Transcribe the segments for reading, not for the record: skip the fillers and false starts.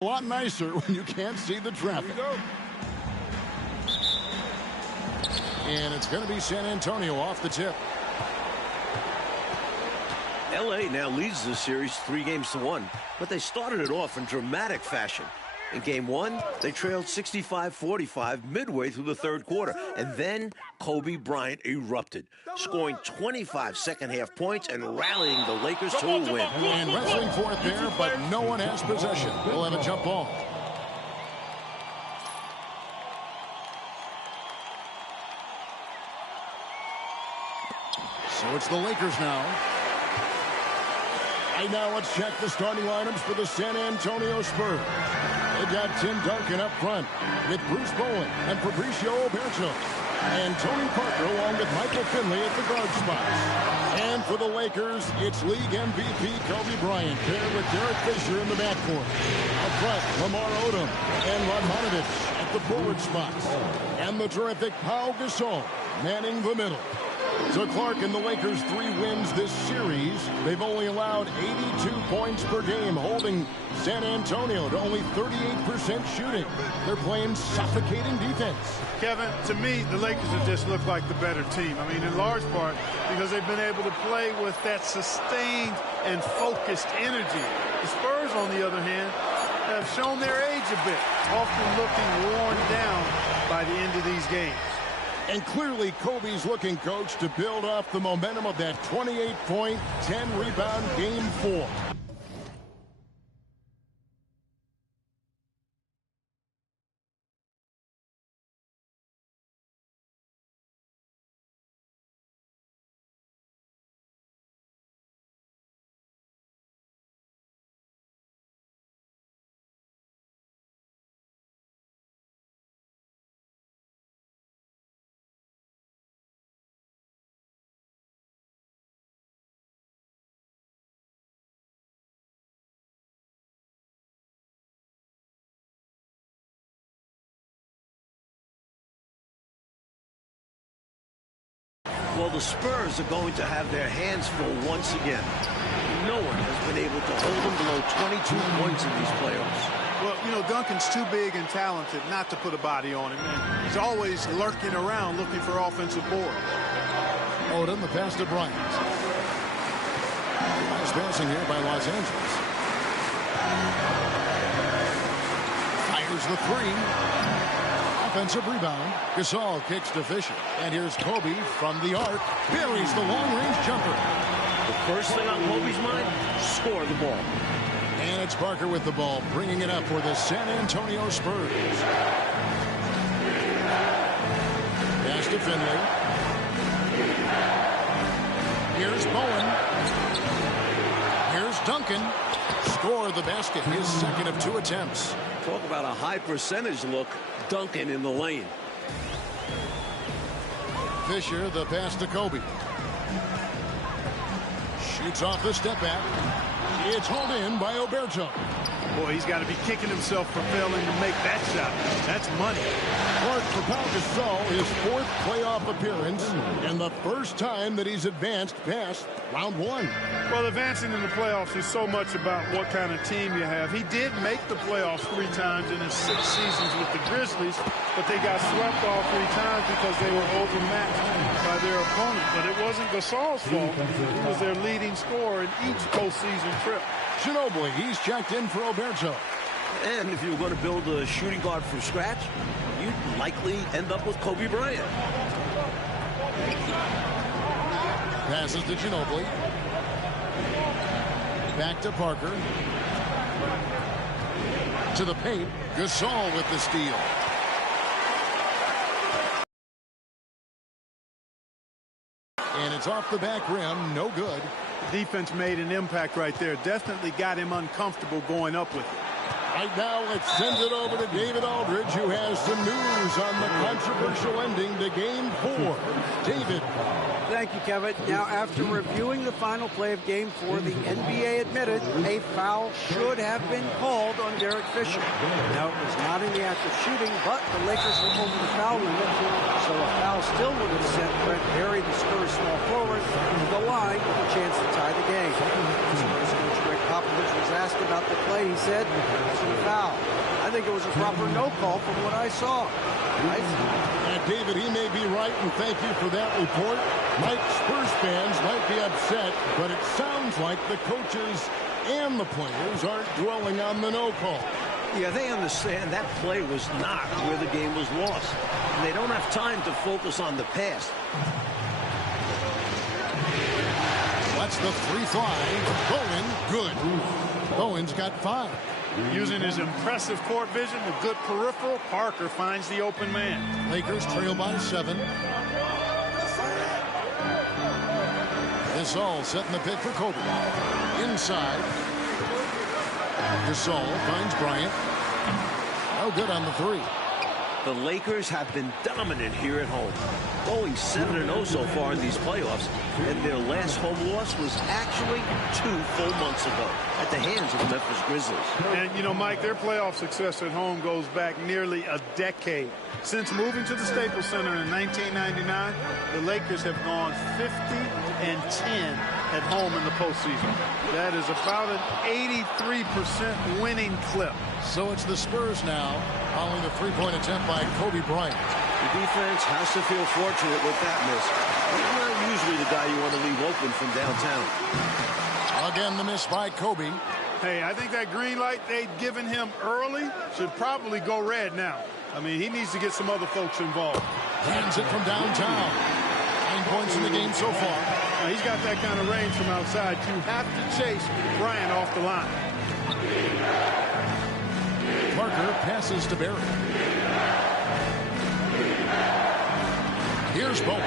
A lot nicer when you can't see the traffic. And it's going to be San Antonio off the tip. L.A. now leads the series 3-1, but they started it off in dramatic fashion. In Game 1, they trailed 65-45 midway through the third quarter, and then Kobe Bryant erupted, scoring 25 second-half points and rallying the Lakers to a win. And wrestling for it there, but no one has possession. We'll have a jump ball. So it's the Lakers now. Right now, let's check the starting lineups for the San Antonio Spurs. They got Tim Duncan up front with Bruce Bowen and Fabricio Oberto. And Tony Parker along with Michael Finley at the guard spots. And for the Lakers, it's league MVP Kobe Bryant paired with Derek Fisher in the backcourt. Up front, Lamar Odom and Radmanovich at the forward spots. And the terrific Pau Gasol manning the middle. So Clark and the Lakers' 3 wins this series. They've only allowed 82 points per game, holding San Antonio to only 38% shooting. They're playing suffocating defense. Kevin, to me, the Lakers have just looked like the better team. I mean, in large part because they've been able to play with that sustained and focused energy. The Spurs, on the other hand, have shown their age a bit, often looking worn down by the end of these games. And clearly, Kobe's looking, Coach, to build off the momentum of that 28-point, 10-rebound Game 4. Well, the Spurs are going to have their hands full once again. No one has been able to hold them below 22 points in these playoffs. Well, you know, Duncan's too big and talented not to put a body on him. And he's always lurking around looking for offensive boards. Odom, the pass to Bryant. Nice passing here by Los Angeles. Fires the 3. Offensive rebound. Gasol kicks to Fisher. And here's Kobe from the arc. Buries the long-range jumper. The first thing on Kobe's mind, score the ball. And it's Parker with the ball, bringing it up for the San Antonio Spurs. Pass to Finley. Here's Bowen. Here's Duncan. Score the basket, his second of 2 attempts. Talk about a high percentage look. Duncan in the lane. Fisher, the pass to Kobe. Shoots off the step back. It's hauled in by Oberto. Boy, he's got to be kicking himself for failing to make that shot. That's money. Clark for Pau Gasol, his 4th playoff appearance, and the first time that he's advanced past round 1. Well, advancing in the playoffs is so much about what kind of team you have. He did make the playoffs 3 times in his 6 seasons with the Grizzlies, but they got swept all 3 times because they were overmatched by their opponent. But it wasn't Gasol's fault. He was their leading scorer in each postseason trip. Ginobili, he's checked in for Oberto. And if you were going to build a shooting guard from scratch, you'd likely end up with Kobe Bryant. Passes to Ginobili. Back to Parker. To the paint. Gasol with the steal. And it's off the back rim. No good. Defense made an impact right there. Definitely got him uncomfortable going up with it. Right now, let's send it over to David Aldridge, who has some news on the controversial ending to Game 4. David. Thank you, Kevin. Now, after reviewing the final play of Game 4, the NBA admitted a foul should have been called on Derek Fisher. Now, it was not in the act of shooting, but the Lakers were over the foul limit, so a foul still would have sent Brent Berry, the Spurs small forward, to the line with a chance to tie the game. Spurs coach Greg Popovich Popovich was asked about the play, he said, it's a foul. I think it was a proper no call from what I saw. Right? And David, he may be right, and thank you for that report. Mike, Spurs fans might be upset, but it sounds like the coaches and the players aren't dwelling on the no call. Yeah, they understand that play was not where the game was lost. And they don't have time to focus on the past. That's the free fly. Bowen, good. Bowen's got 5. Using his impressive court vision, the good peripheral, Parker finds the open man. Lakers trail by 7. Gasol setting the pick for Kobe. Inside. Gasol finds Bryant. No good on the 3. The Lakers have been dominant here at home, going 7-0 so far in these playoffs, and their last home loss was actually 2 full months ago at the hands of the Memphis Grizzlies. And, you know, Mike, their playoff success at home goes back nearly a decade. Since moving to the Staples Center in 1999, the Lakers have gone 50-10 at home in the postseason. That is about an 83% winning clip. So it's the Spurs now, following the 3-point attempt by Kobe Bryant. The defense has to feel fortunate with that miss. He's not usually the guy you want to leave open from downtown. Again, the miss by Kobe. Hey, I think that green light they'd given him early should probably go red now. I mean, he needs to get some other folks involved. Hands it from downtown. 9 points in the game so far. Now, he's got that kind of range from outside. You have to chase Bryant off the line. Parker passes to Barry. Here's Bowen,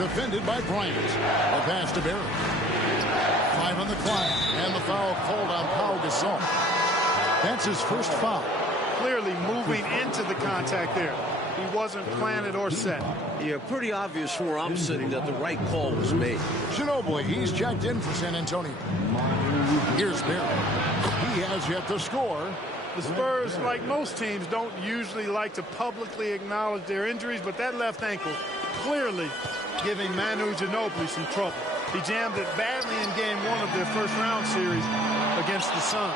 defended by Bryant. A pass to Barry. 5 on the clock, and the foul called on Pau Gasol. That's his first foul. Clearly moving into the contact there. He wasn't planted or set. Yeah, pretty obvious from where I'm sitting that the right call was made. Ginobili, he's checked in for San Antonio. Here's Barry. He has yet to score. The Spurs, like most teams, don't usually like to publicly acknowledge their injuries, but that left ankle clearly giving Manu Ginobili some trouble. He jammed it badly in game 1 of their first-round series against the Suns.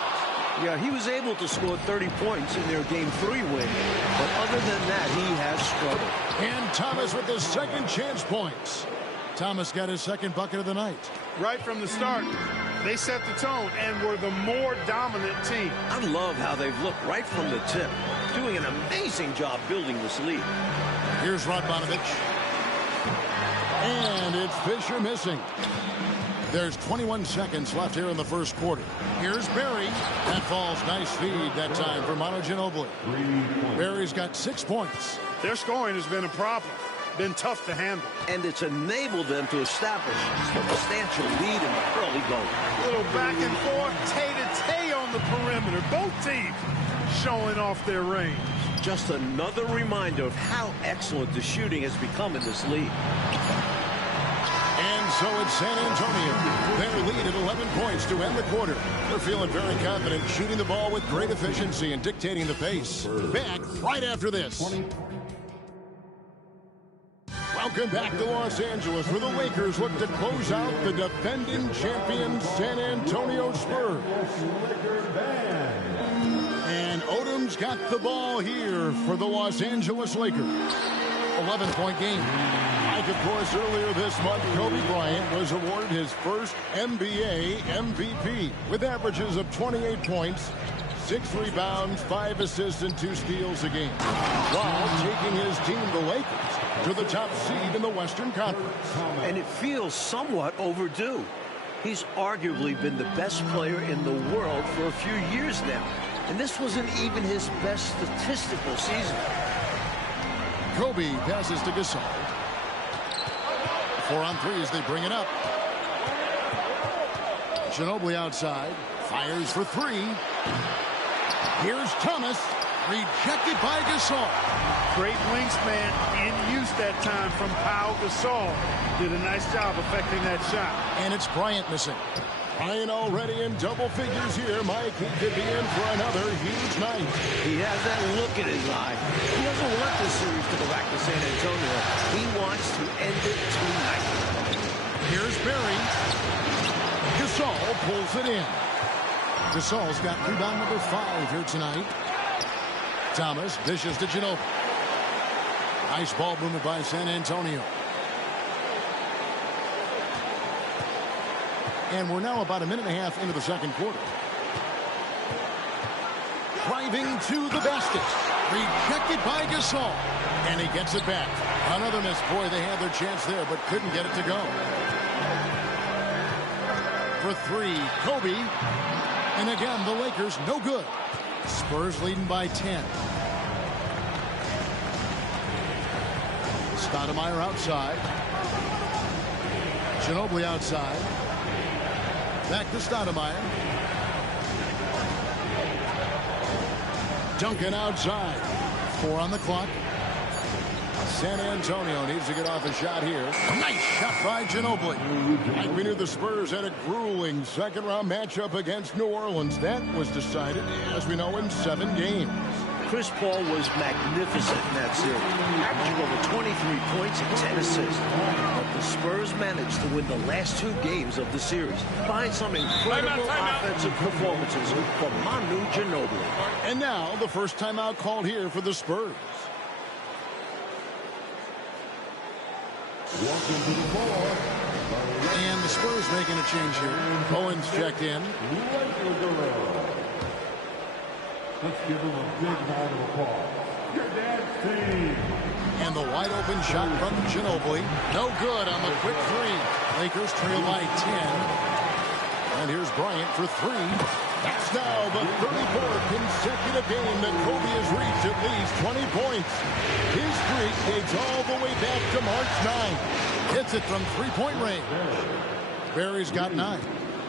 Yeah, he was able to score 30 points in their game 3 win, but other than that, he has struggled. And Thomas with the second chance points. Thomas got his second bucket of the night. Right from the start, they set the tone and were the more dominant team. I love how they've looked right from the tip, doing an amazing job building this lead. Here's Radmanovich. And it's Fisher missing. There's 21 seconds left here in the first quarter. Here's Barry. That falls. Nice feed that time for Manu Ginobili. Barry's got 6 points. Their scoring has been a problem. Been tough to handle. And it's enabled them to establish a substantial lead in the early going. A little back and forth, tay-to-tay on the perimeter. Both teams showing off their range. Just another reminder of how excellent the shooting has become in this league. And so it's San Antonio. Their lead at 11 points to end the quarter. They're feeling very confident, shooting the ball with great efficiency and dictating the pace. Back right after this. Welcome back to Los Angeles, where the Lakers look to close out the defending champion San Antonio Spurs. And Odom's got the ball here for the Los Angeles Lakers. 11-point game. Like, of course, earlier this month, Kobe Bryant was awarded his first NBA MVP with averages of 28 points, 6 rebounds, 5 assists, and 2 steals a game, while taking his team, the Lakers, to the top seed in the Western Conference. And it feels somewhat overdue. He's arguably been the best player in the world for a few years now. And this wasn't even his best statistical season. Kobe passes to Gasol. 4 on 3 as they bring it up. Ginobili outside. Fires for 3. Here's Thomas. Rejected by Gasol. Great wingspan in use that time from Pau Gasol. Did a nice job affecting that shot. And it's Bryant missing. Bryant already in double figures here. Mike, he could be in for another huge night. He has that look in his eye. He doesn't want this series to go back to San Antonio. He wants to end it tonight. Here's Barry. Gasol pulls it in. Gasol's got rebound number 5 here tonight. Thomas dishes to Ginobili. Nice ball movement by San Antonio. And we're now about a minute and a half into the second quarter. Driving to the basket. Rejected by Gasol. And he gets it back. Another miss. Boy, they had their chance there, but couldn't get it to go. For 3, Kobe. And again, the Lakers no good. Spurs leading by 10. Stoudemire outside. Ginobili outside. Back to Stoudemire. Duncan outside. 4 on the clock. San Antonio needs to get off a shot here. Nice shot by Ginobili. Like we knew, the Spurs had a grueling second-round matchup against New Orleans. That was decided, as we know, in 7 games. Chris Paul was magnificent in that series, averaging over 23 points and 10 assists. But the Spurs managed to win the last 2 games of the series behind some incredible offensive performances from Manu Ginobili. And now the first timeout called here for the Spurs. And the Spurs making a change here. Owens checked in. Let's give him a big round of applause. Your dad's team. And the wide open shot from Ginobili. No good on the quick 3. Lakers trail by 10. And here's Bryant for 3. That's now the 34th consecutive game that Kobe has reached at least 20 points. His streak dates all the way back to March 9. Hits it from 3-point range. Barry's got 9.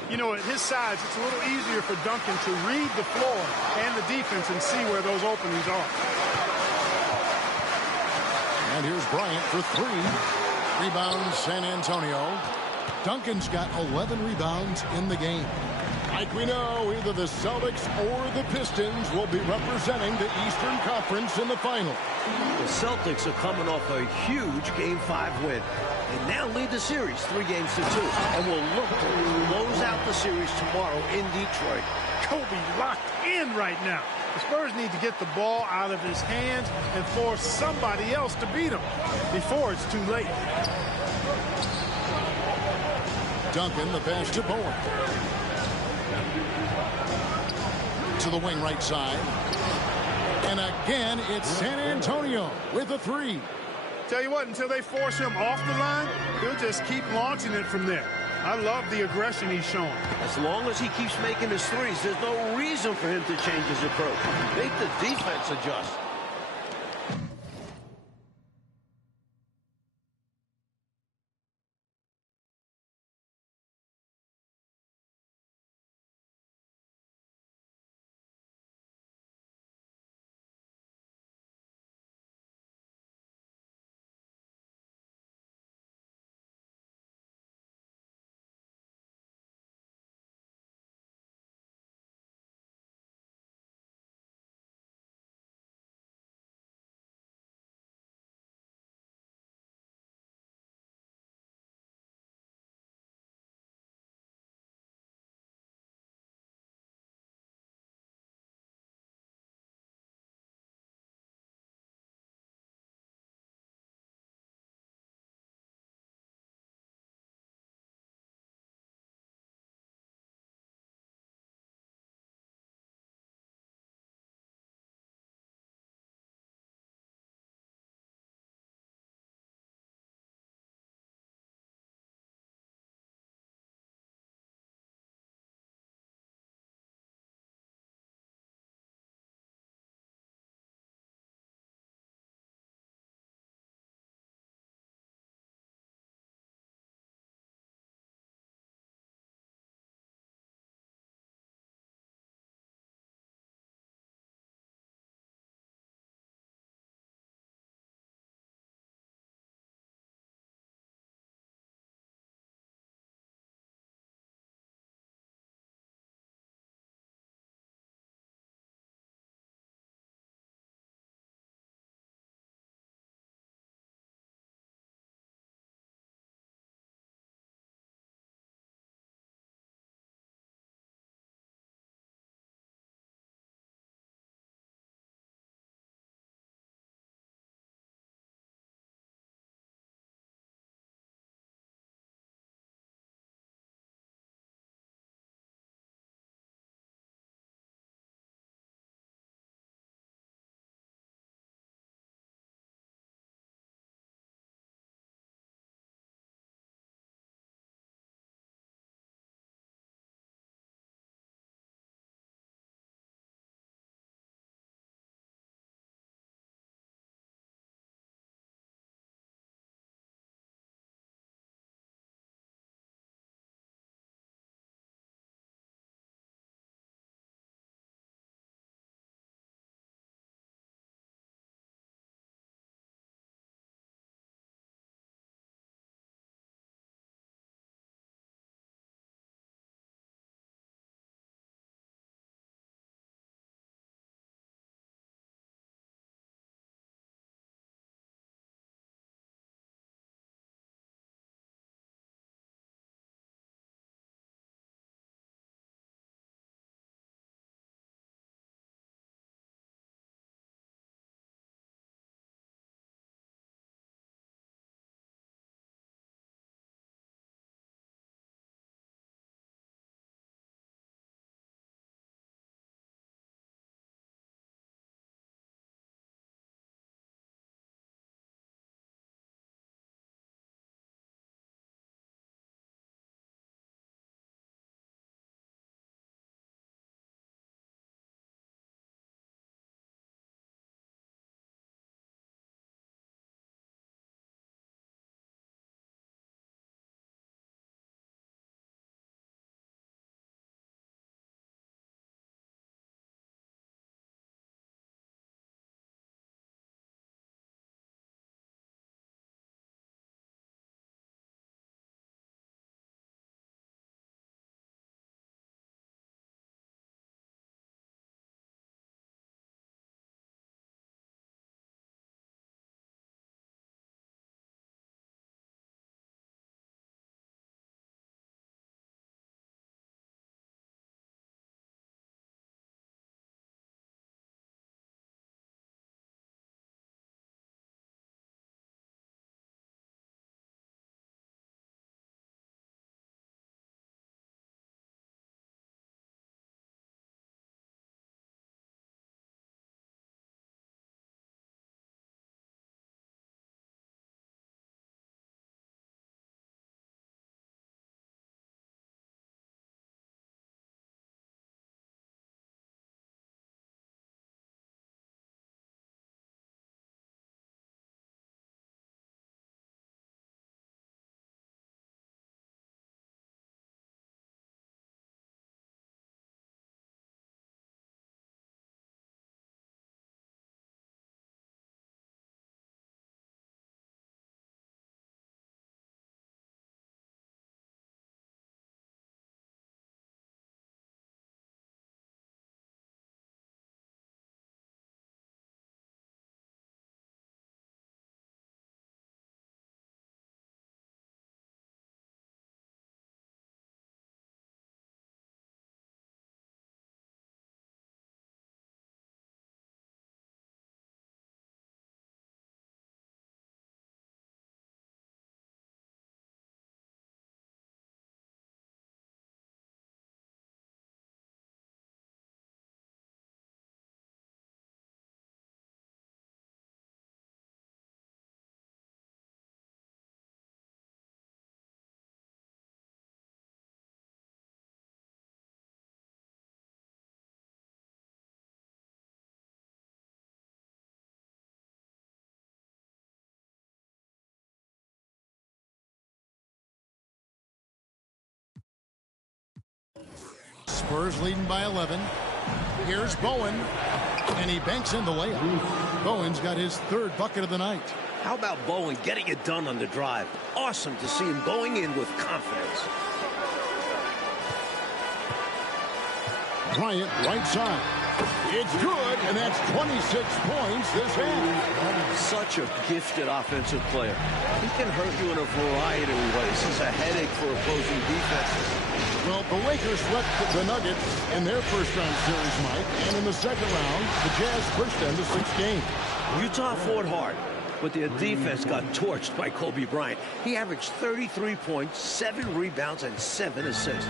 You know, at his size, it's a little easier for Duncan to read the floor and the defense and see where those openings are. And here's Bryant for 3. Rebounds San Antonio. Duncan's got 11 rebounds in the game. Like we know, either the Celtics or the Pistons will be representing the Eastern Conference in the final. The Celtics are coming off a huge Game 5 win. They now lead the series 3 games to 2 and will look to close out the series tomorrow in Detroit. Kobe locked in right now. The Spurs need to get the ball out of his hands and force somebody else to beat him before it's too late. Duncan, the pass to Bowen. To the wing right side. And again, it's San Antonio with a 3. Tell you what, until they force him off the line, he'll just keep launching it from there. I love the aggression he's showing. As long as he keeps making his threes, there's no reason for him to change his approach. Make the defense adjust. Spurs leading by 11. Here's Bowen, and he banks in the layup. Bowen's got his third bucket of the night. How about Bowen getting it done on the drive? Awesome to see him going in with confidence. Bryant, right side. It's good, and that's 26 points this half. Such a gifted offensive player. He can hurt you in a variety of ways. He's a headache for opposing defenses. Well, the Lakers swept the Nuggets in their first-round series, Mike, and in the second round, the Jazz pushed them to 6 games. Utah fought hard, but their defense got torched by Kobe Bryant. He averaged 33 points, 7 rebounds, and 7 assists.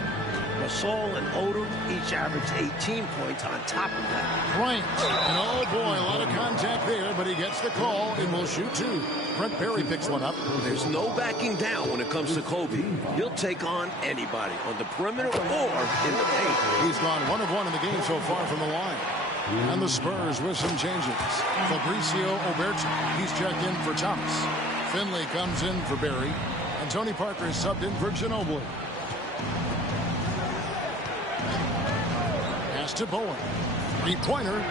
Gasol and Odom each averaged 18 points on top of that. Bryant, and oh boy, a lot of contact there, but he gets the call and will shoot 2. Brent Berry picks one up. There's no backing down when it comes to Kobe. He'll take on anybody on the perimeter or in the paint. He's gone 1 of 1 in the game so far from the line. And the Spurs with some changes. Fabricio Oberto, he's checked in for Thomas. Finley comes in for Berry. And Tony Parker is subbed in for Ginobili. Pass to Bowen. 3-pointer.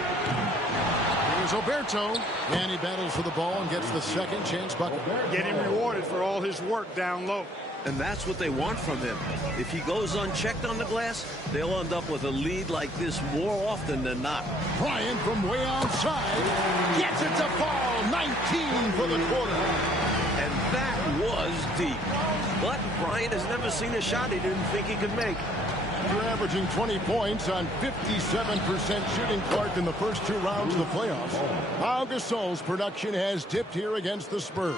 Here's Oberto. And he battles for the ball and gets the second chance bucket. Getting rewarded for all his work down low. And that's what they want from him. If he goes unchecked on the glass, they'll end up with a lead like this more often than not. Bryant from way outside gets it to fall. 19 for the quarter. And that was deep. But Bryant has never seen a shot he didn't think he could make. After averaging 20 points on 57% shooting, Clark, in the first 2 rounds of the playoffs, Pau Gasol's production has dipped here against the Spurs.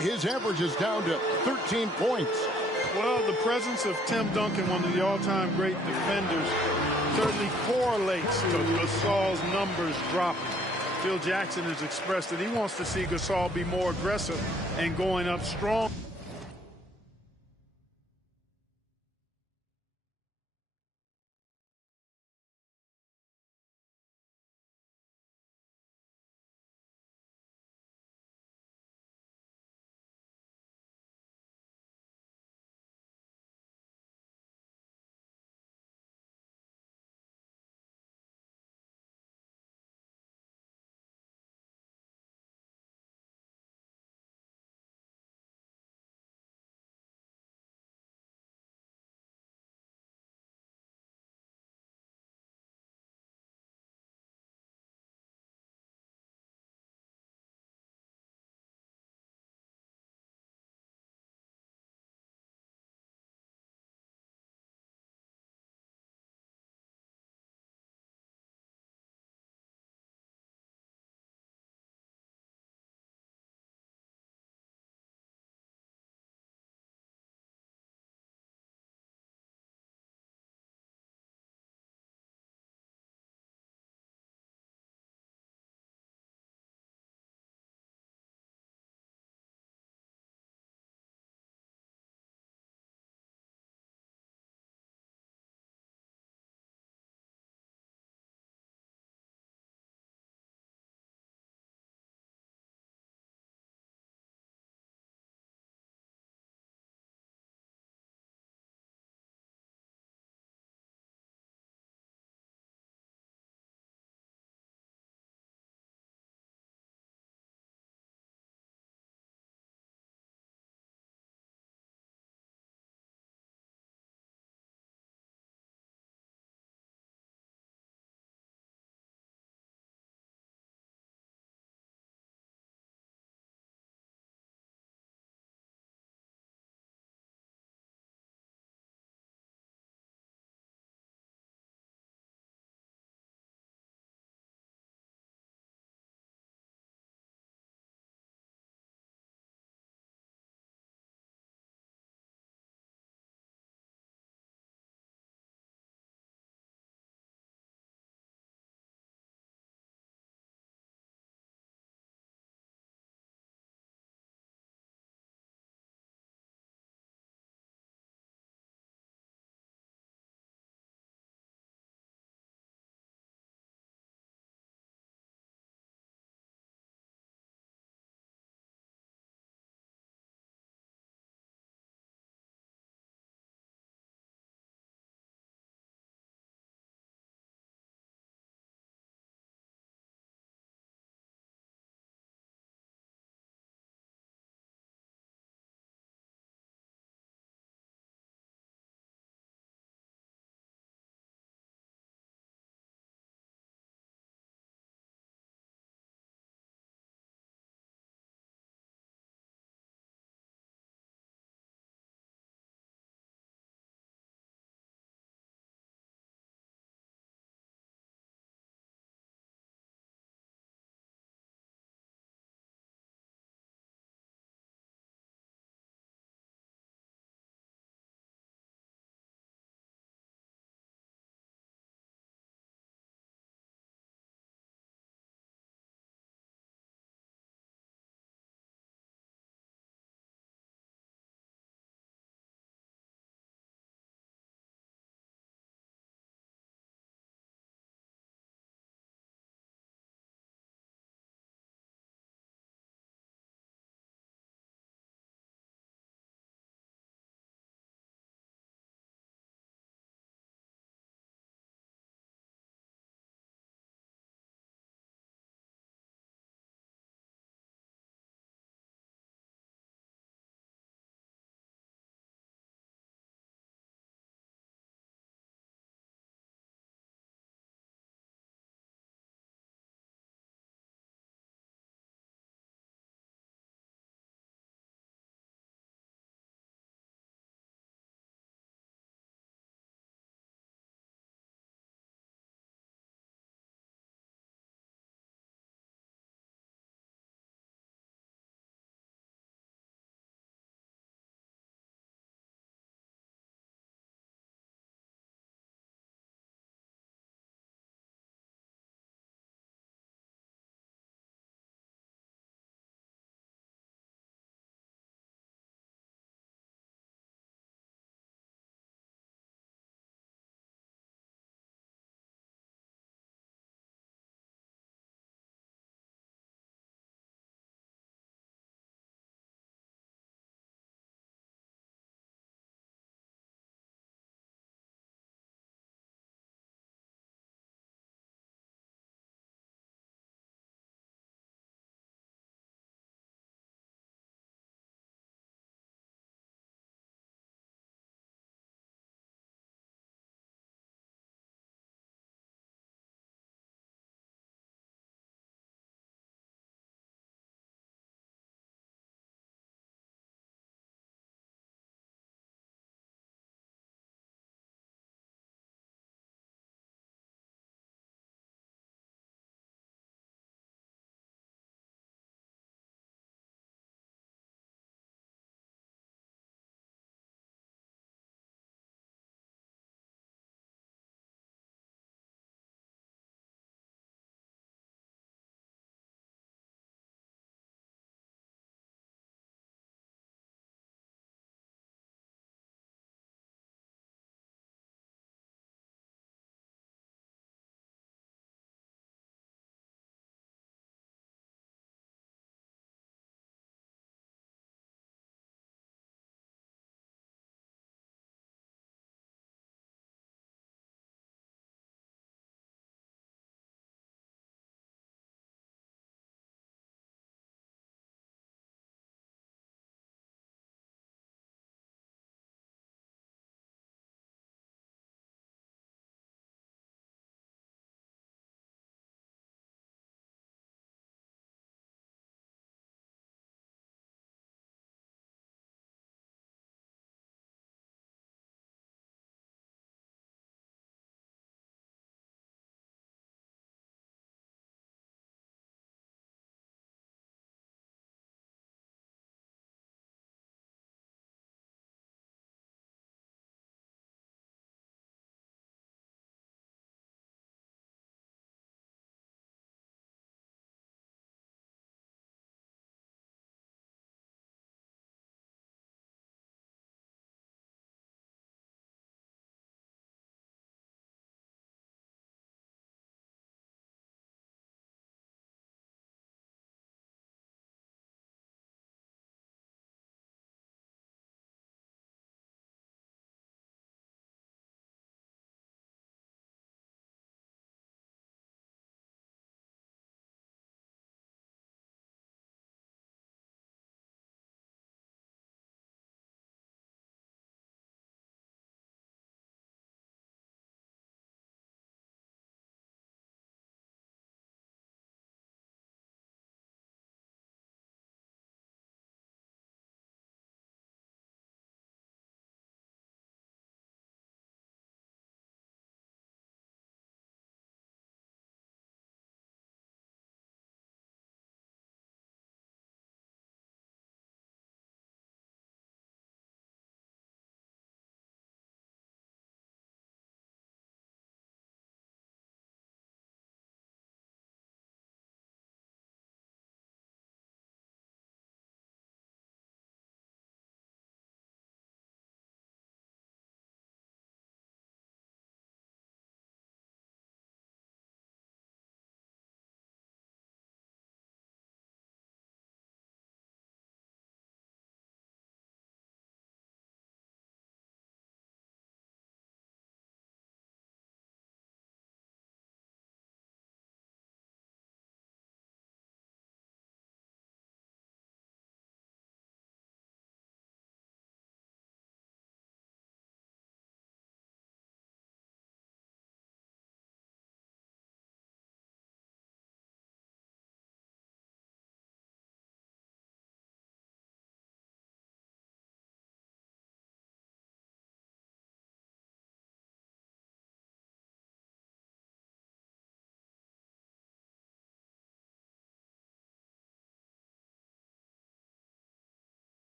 His average is down to 13 points. Well, the presence of Tim Duncan, one of the all-time great defenders, certainly correlates to Gasol's numbers dropping. Phil Jackson has expressed that he wants to see Gasol be more aggressive and going up strong.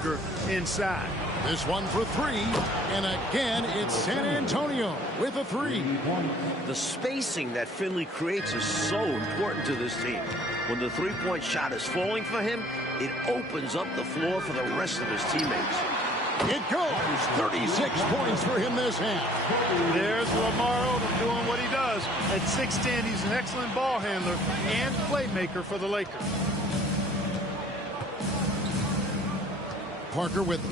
longer inside. This one for three, and again, it's San Antonio with a three. The spacing that Finley creates is so important to this team. When the three-point shot is falling for him, it opens up the floor for the rest of his teammates. It goes. 36 points for him this half. There's Lamar Odom doing what he does. At 6'10", he's an excellent ball handler and playmaker for the Lakers. Parker with him.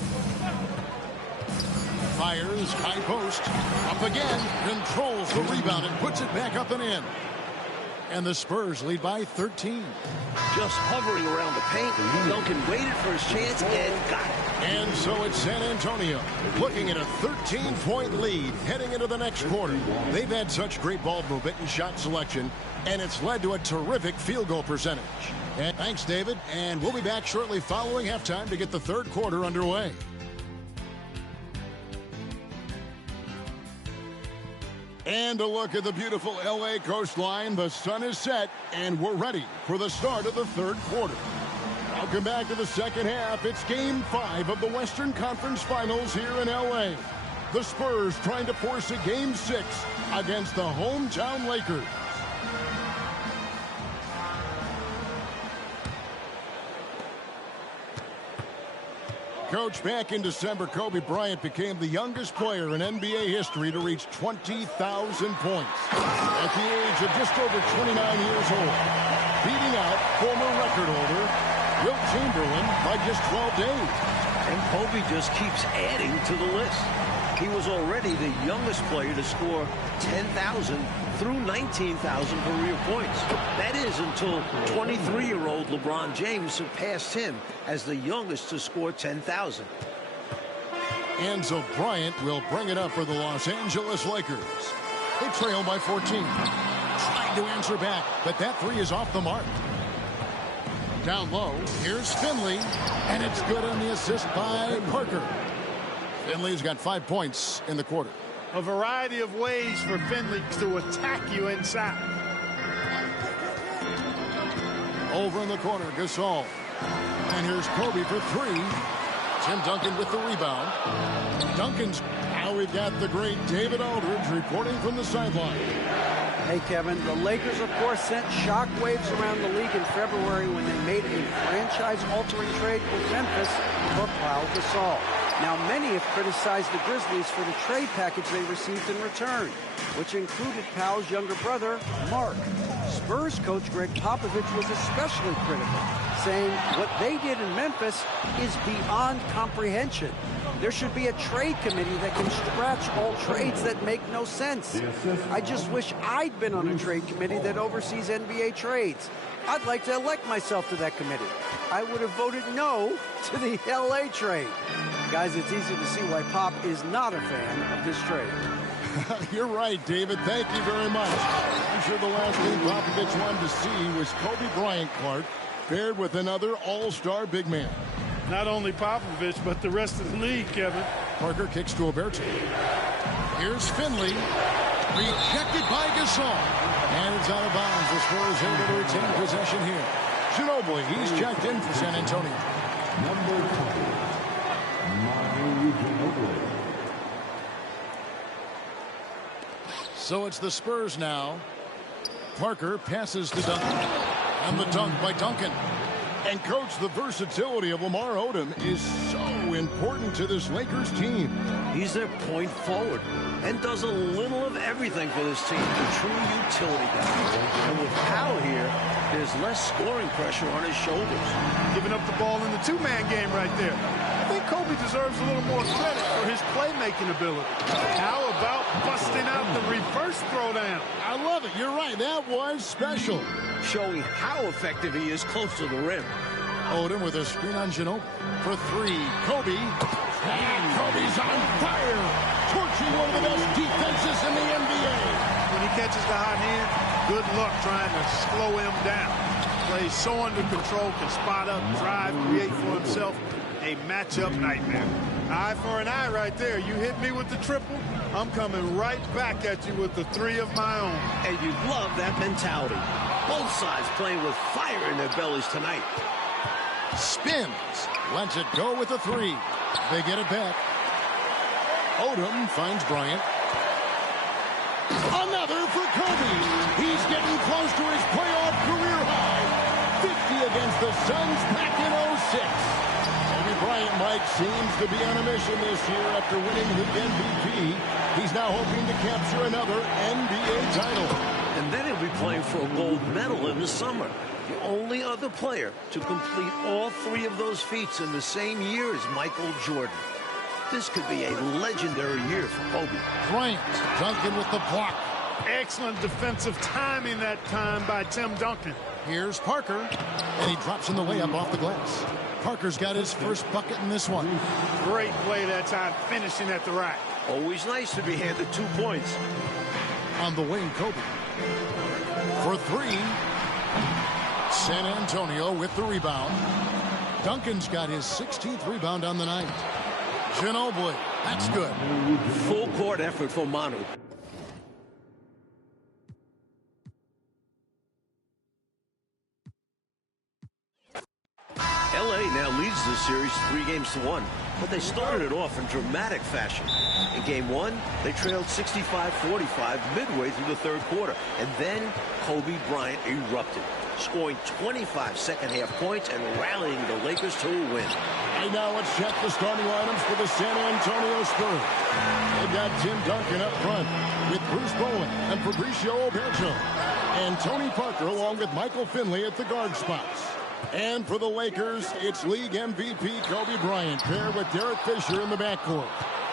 Fires, high post. Up again. Controls the rebound and puts it back up and in. And the Spurs lead by 13. Just hovering around the paint, Duncan waited for his chance and got it. And so it's San Antonio looking at a 13-point lead heading into the next quarter. They've had such great ball movement and shot selection, and it's led to a terrific field goal percentage. And thanks, David. And we'll be back shortly following halftime to get the third quarter underway. And a look at the beautiful L.A. coastline. The sun is set, and we're ready for the start of the third quarter. Welcome back to the second half. It's Game 5 of the Western Conference Finals here in L.A. The Spurs trying to force a Game 6 against the hometown Lakers. Coach, back in December, Kobe Bryant became the youngest player in NBA history to reach 20,000 points at the age of just over 29 years old, beating out former record holder Wilt Chamberlain by just 12 days. And Kobe just keeps adding to the list. He was already the youngest player to score 10,000 through 19,000 career points. That is until 23-year-old LeBron James surpassed him as the youngest to score 10,000. And so Bryant will bring it up for the Los Angeles Lakers. They trail by 14. Trying to answer back, but that three is off the mark. Down low, here's Finley, and it's good on the assist by Parker. Finley's got 5 points in the quarter. A variety of ways for Finley to attack you inside. Over in the corner, Gasol. And here's Kobe for three. Tim Duncan with the rebound. Duncan's. Now we've got the great David Aldridge reporting from the sideline. Hey, Kevin, the Lakers, of course, sent shockwaves around the league in February when they made a franchise-altering trade with Memphis for Pau Gasol. Now, many have criticized the Grizzlies for the trade package they received in return, which included Pau's younger brother, Mark. Spurs coach Greg Popovich was especially critical, saying what they did in Memphis is beyond comprehension. There should be a trade committee that can scratch all trades that make no sense. I just wish I'd been on a trade committee that oversees NBA trades. I'd like to elect myself to that committee. I would have voted no to the LA trade. Guys, it's easy to see why Pop is not a fan of this trade. You're right, David. Thank you very much. I'm sure the last thing Popovich wanted to see was Kobe Bryant, Clark, paired with another all-star big man. Not only Popovich, but the rest of the league, Kevin. Parker kicks to Oberto. Here's Finley. Rejected by Gasol. And it's out of bounds. The Spurs able to retain possession here. Ginobili, he's checked in for San Antonio. Number 20, Manu Ginobili. So it's the Spurs now. Parker passes to Duncan. And the dunk by Duncan. And, Coach, the versatility of Lamar Odom is so important to this Lakers team. He's their point forward and does a little of everything for this team. A true utility guy. And with Powell here, there's less scoring pressure on his shoulders. Giving up the ball in the two-man game right there. I think Kobe deserves a little more credit for his playmaking ability. How about busting out the reverse throwdown? I love it. You're right. That was special. Showing how effective he is close to the rim. Odom with a screen on Ginobili for three. Kobe. And Kobe's on fire. Torching one of the best defenses in the NBA. When he catches the hot hand, good luck trying to slow him down. Plays so under control, can spot up, drive, create for himself. A matchup nightmare. Eye for an eye right there. You hit me with the triple, I'm coming right back at you with the three of my own. And you love that mentality. Both sides playing with fire in their bellies tonight. Spins. Lets it go with a three. They get it back. Odom finds Bryant. Another for Kobe. He's getting close to his playoff career high. 50 against the Suns back in 06. Kobe Bryant, Mike, seems to be on a mission this year after winning league MVP. He's now hoping to capture another NBA title. And then he'll be playing for a gold medal in the summer. The only other player to complete all three of those feats in the same year is Michael Jordan. This could be a legendary year for Kobe. Bryant, Duncan with the block. Excellent defensive timing that time by Tim Duncan. Here's Parker, and he drops in the layup off the glass. Parker's got his first bucket in this one. Great play that time, finishing at the rack. Always nice to be handed 2 points. On the wing, Kobe. For three. San Antonio with the rebound. Duncan's got his 16th rebound on the night. Ginobili, that's good. Full court effort for Manu. LA now leads the series 3-1, but they started it off in dramatic fashion. In game one, they trailed 65-45 midway through the third quarter, and then Kobe Bryant erupted, scoring 25 second-half points and rallying the Lakers to a win. And now let's check the starting lineups for the San Antonio Spurs. They've got Tim Duncan up front with Bruce Bowen and Fabricio Oberto, and Tony Parker along with Michael Finley at the guard spots. And for the Lakers, it's league MVP Kobe Bryant paired with Derek Fisher in the backcourt.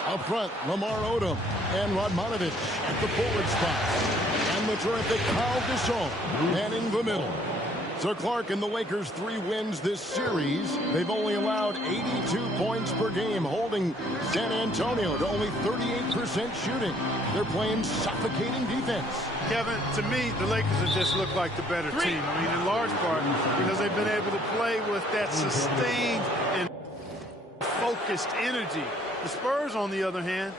Up front, Lamar Odom and Radmanovic at the forward spots. And the terrific Pau Gasol manning the middle. So Clark and the Lakers' 3 wins this series. They've only allowed 82 points per game, holding San Antonio to only 38% shooting. They're playing suffocating defense. Kevin, to me, the Lakers have just looked like the better team. I mean, in large part because they've been able to play with that sustained and focused energy. The Spurs, on the other hand,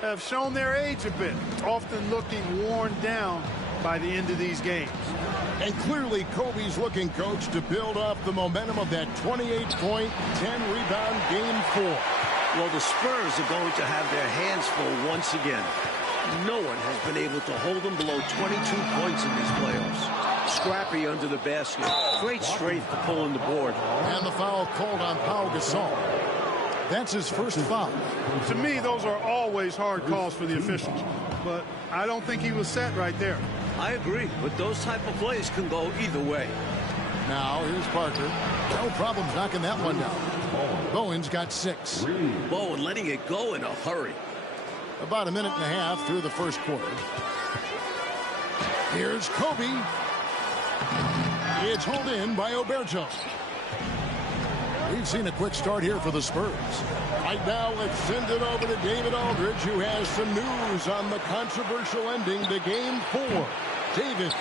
have shown their age a bit, often looking worn down by the end of these games. And clearly Kobe's looking, Coach, to build off the momentum of that 28-point, 10-rebound Game 4. Well, the Spurs are going to have their hands full once again. No one has been able to hold them below 22 points in these playoffs. Scrappy under the basket. Great strength to pull in the board. And the foul called on Pau Gasol. That's his first foul. To me, those are always hard calls for the officials. But I don't think he was set right there. I agree, but those type of plays can go either way. Now, here's Parker. No problems knocking that one down. Bowen's got 6. Bowen letting it go in a hurry. About a minute and a half through the first quarter. Here's Kobe. It's hauled in by Oberto. We've seen a quick start here for the Spurs. Right now, let's send it over to David Aldridge, who has some news on the controversial ending to Game 4. David.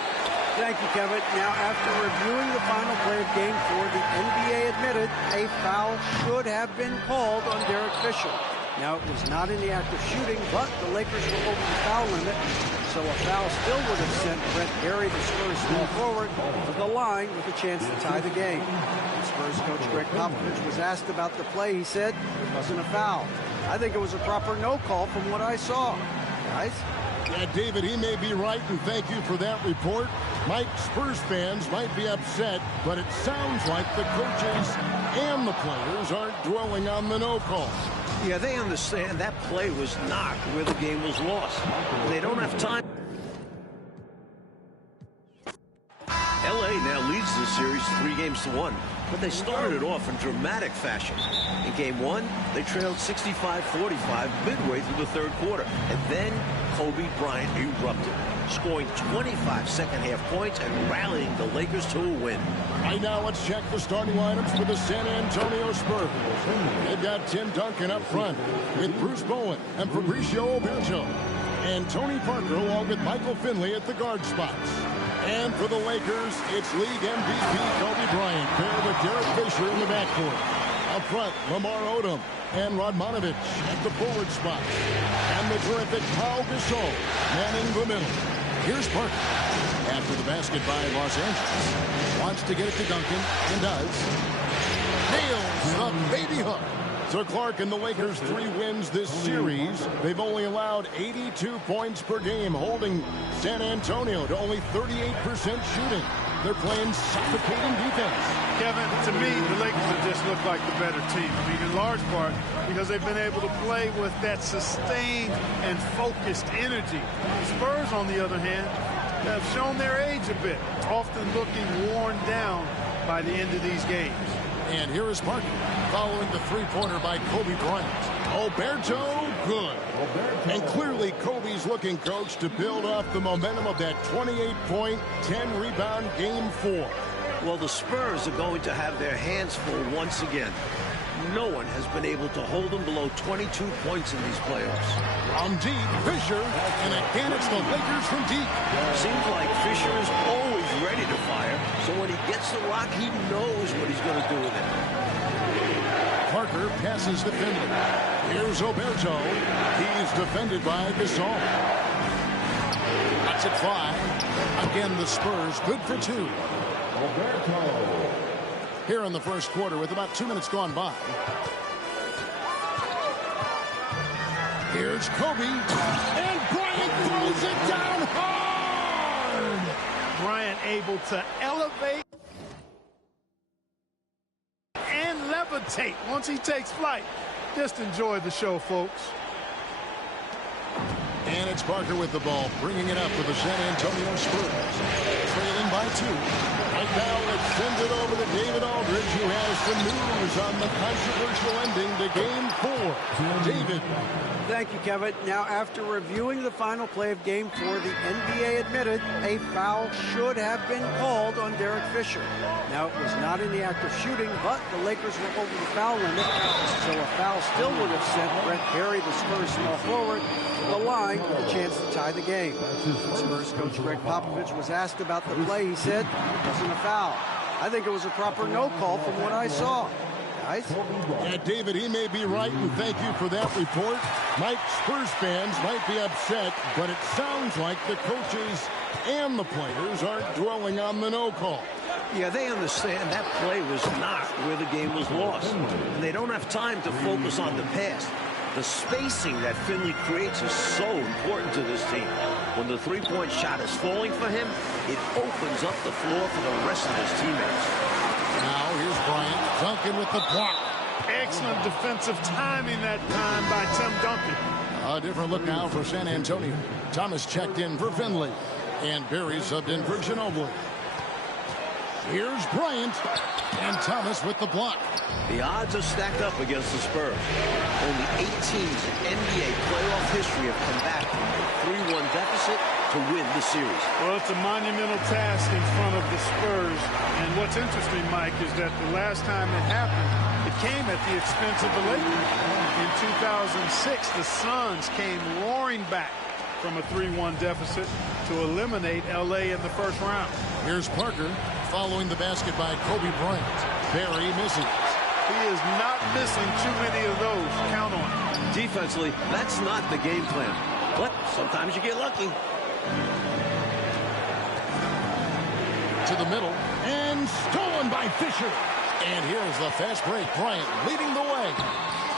Thank you, Kevin. Now, after reviewing the final play of Game 4, the NBA admitted a foul should have been called on Derek Fisher. Now, it was not in the act of shooting, but the Lakers were over the foul limit, so a foul still would have sent Brett Berry, the Spurs small forward, to the line with a chance to tie the game. Spurs coach Greg Popovich was asked about the play. He said it wasn't a foul. I think it was a proper no call from what I saw. Guys? Yeah, David, he may be right, and thank you for that report. Mike, Spurs fans might be upset, but it sounds like the coaches and the players aren't dwelling on the no call. Yeah, they understand that play was not where the game was lost. They don't have time. LA now leads the series 3-1, but they started it off in dramatic fashion. In game one, they trailed 65-45 midway through the third quarter, and then Kobe Bryant erupted, scoring 25 second-half points and rallying the Lakers to a win. Right now, let's check the starting lineups for the San Antonio Spurs. They've got Tim Duncan up front with Bruce Bowen and Fabricio Oberto, and Tony Parker along with Michael Finley at the guard spots. And for the Lakers, it's league MVP Kobe Bryant paired with Derek Fisher in the backcourt. Up front, Lamar Odom and Radmanovic at the forward spot. And the terrific Pau Gasol manning the middle. Here's Parker. After the basket by Los Angeles. Wants to get it to Duncan, and does. the baby hook. So Clark and the Lakers 3 wins this series. They've only allowed 82 points per game, holding San Antonio to only 38% shooting. They're playing suffocating defense. Kevin, to me, the Lakers have just looked like the better team. I mean, in large part because they've been able to play with that sustained and focused energy. The Spurs, on the other hand, have shown their age a bit, often looking worn down by the end of these games. And here is Parker following the three-pointer by Kobe Bryant. Alberto, good. And clearly Kobe's looking, coach, to build off the momentum of that 28-point, 10-rebound Game 4. Well, the Spurs are going to have their hands full once again. No one has been able to hold them below 22 points in these playoffs. From deep, Fisher, and again it's the Lakers from deep. Seems like Fisher is always ready to fire, so when he gets the rock, he knows what he's going to do with it. Parker passes to Finley. Here's Oberto. He's defended by Gasol. That's it fly. Again, the Spurs good for 2. Alberto. Here in the first quarter with about 2 minutes gone by. Here's Kobe. And Bryant throws it down hard. Bryant able to elevate and levitate once he takes flight. Just enjoy the show, folks. And it's Parker with the ball, bringing it up for the San Antonio Spurs. Trailing by 2. Right now, let's send it over to David Aldridge, who has some news on the controversial ending to Game 4. David. Thank you, Kevin. Now, after reviewing the final play of Game 4, the NBA admitted a foul should have been called on Derek Fisher. Now, it was not in the act of shooting, but the Lakers were over the foul limit, so a foul still would have sent Brett Perry, the Spurs small forward, to the line with a chance to tie the game. Spurs coach Greg Popovich was asked about the play. He said it wasn't a foul. I think it was a proper no call from what I saw. Guys? Yeah, David, he may be right, and thank you for that report. Mike, Spurs fans might be upset, but it sounds like the coaches and the players aren't dwelling on the no call. Yeah, they understand that play was not where the game was lost. And they don't have time to focus on the past. The spacing that Finley creates is so important to this team. When the three-point shot is falling for him, it opens up the floor for the rest of his teammates. Now here's Bryant. Duncan with the block. Excellent defensive timing that time by Tim Duncan. A different look now for San Antonio. Thomas checked in for Finley. And Barry subbed in for Ginobili. Here's Bryant. And Thomas with the block. The odds are stacked up against the Spurs. Only 8 teams in NBA playoff history have come back from a 3-1 deficit to win the series. Well, it's a monumental task in front of the Spurs. And what's interesting, Mike, is that the last time it happened, it came at the expense of the Lakers. In 2006, the Suns came roaring back from a 3-1 deficit to eliminate L.A. in the first round. Here's Parker following the basket by Kobe Bryant. Barry misses. He is not missing too many of those. Count on it. Defensively, that's not the game plan. But sometimes you get lucky. To the middle. And stolen by Fisher. And here's the fast break. Bryant leading the way.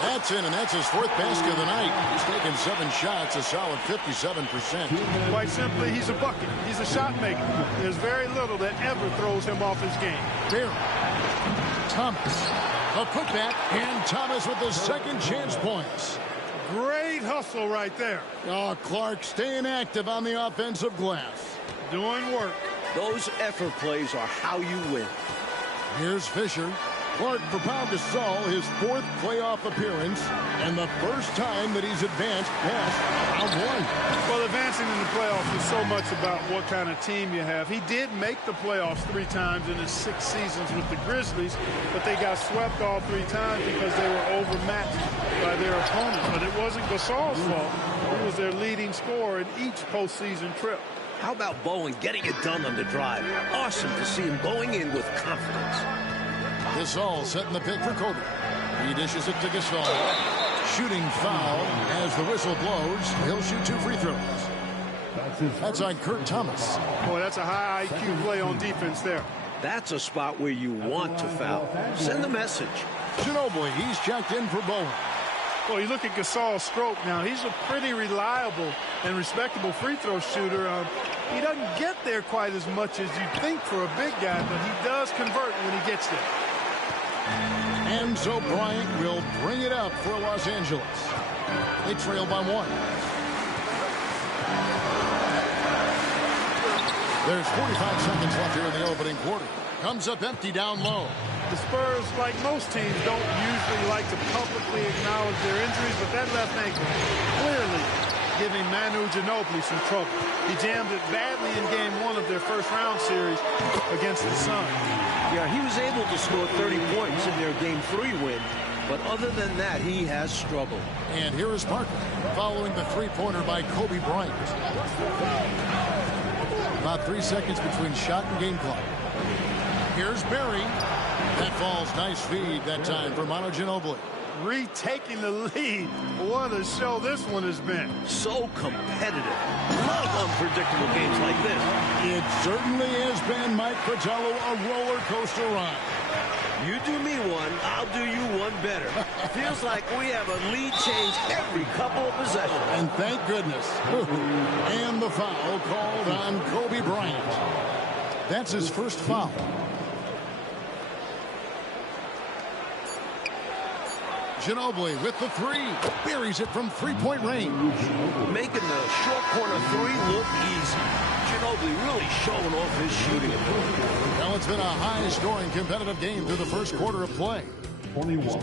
That's in, and that's his 4th basket of the night. He's taken 7 shots, a solid 57%. Quite simply, he's a bucket. He's a shot maker. There's very little that ever throws him off his game. Barry. Thomas. A putback, and Thomas with the second chance points. Great hustle right there. Oh, Clark staying active on the offensive glass. Doing work. Those effort plays are how you win. Here's Fisher. Clark for Pau Gasol, his 4th playoff appearance, and the first time that he's advanced past round 1. Well, advancing in the playoffs is so much about what kind of team you have. He did make the playoffs 3 times in his 6 seasons with the Grizzlies, but they got swept all 3 times because they were overmatched by their opponent. But it wasn't Gasol's fault. He was their leading scorer in each postseason trip. How about Bowen getting it done on the drive? Awesome to see him going in with confidence. Gasol setting the pick for Kobe. He dishes it to Gasol. Shooting foul as the whistle blows. He'll shoot 2 free throws. That's on Kurt Thomas. Boy, that's a high IQ play on defense there. That's a spot where you want to foul. Send the message. Ginobili, he's checked in for Bowen. Well, you look at Gasol's stroke now. He's a pretty reliable and respectable free throw shooter. He doesn't get there quite as much as you'd think for a big guy, but he does convert when he gets there. And so Bryant will bring it up for Los Angeles. They trail by 1. There's 45 seconds left here in the opening quarter. Comes up empty down low. The Spurs, like most teams, don't usually like to publicly acknowledge their injuries, but that left ankle clearly giving Manu Ginobili some trouble. He jammed it badly in game 1 of their first-round series against the Suns. Yeah, he was able to score 30 points in their game 3 win, but other than that, he has struggled. And here is Parker following the three-pointer by Kobe Bryant. About 3 seconds between shot and game clock. Here's Barry. That falls. Nice feed that time for Manu Ginobili. Retaking the lead. What a show this one has been. So competitive. Love unpredictable games like this. It certainly has been, Mike Fratello, a roller coaster ride. You do me one, I'll do you one better. Feels like we have a lead change every couple of possessions. And thank goodness. And the foul called on Kobe Bryant. That's his first foul. Ginobili with the 3. Buries it from three-point range. Making the short corner 3 look easy. Ginobili really showing off his shooting ability. Well, it's been a high-scoring competitive game through the first quarter of play. 21.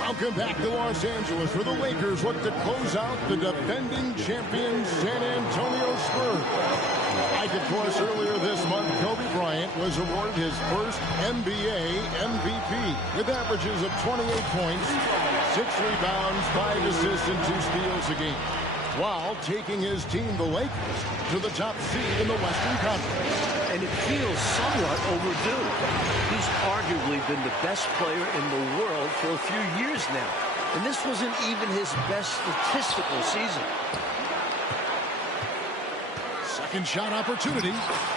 Welcome back to Los Angeles, where the Lakers look to close out the defending champions San Antonio Spurs. Like, of course, earlier this month, Kobe Bryant was awarded his first NBA MVP with averages of 28 points, 6 rebounds, 5 assists, and 2 steals a game, while taking his team, the Lakers, to the top seed in the Western Conference. And it feels somewhat overdue. He's arguably been the best player in the world for a few years now. And this wasn't even his best statistical season. Second shot opportunity.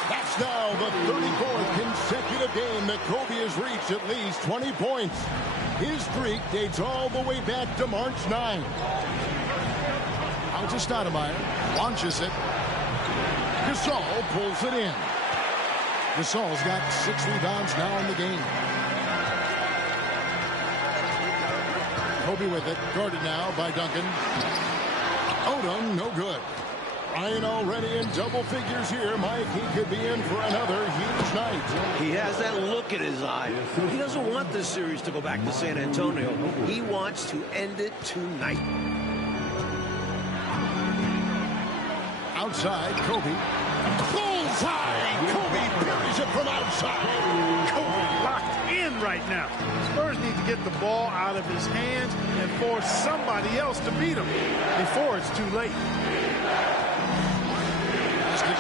That's now the 34th consecutive game that Kobe has reached at least 20 points. His streak dates all the way back to March 9. Out to Stoudemire. Launches it. Gasol pulls it in. Gasol's got 6 rebounds now in the game. Kobe with it. Guarded now by Duncan. Odom, no good. Ryan already in double figures here. Mike, he could be in for another huge night. He has that look in his eye. He doesn't want this series to go back to San Antonio. He wants to end it tonight. Outside, Kobe. Bullseye! Kobe buries it from outside. Kobe locked in right now. Spurs need to get the ball out of his hands and force somebody else to beat him before it's too late.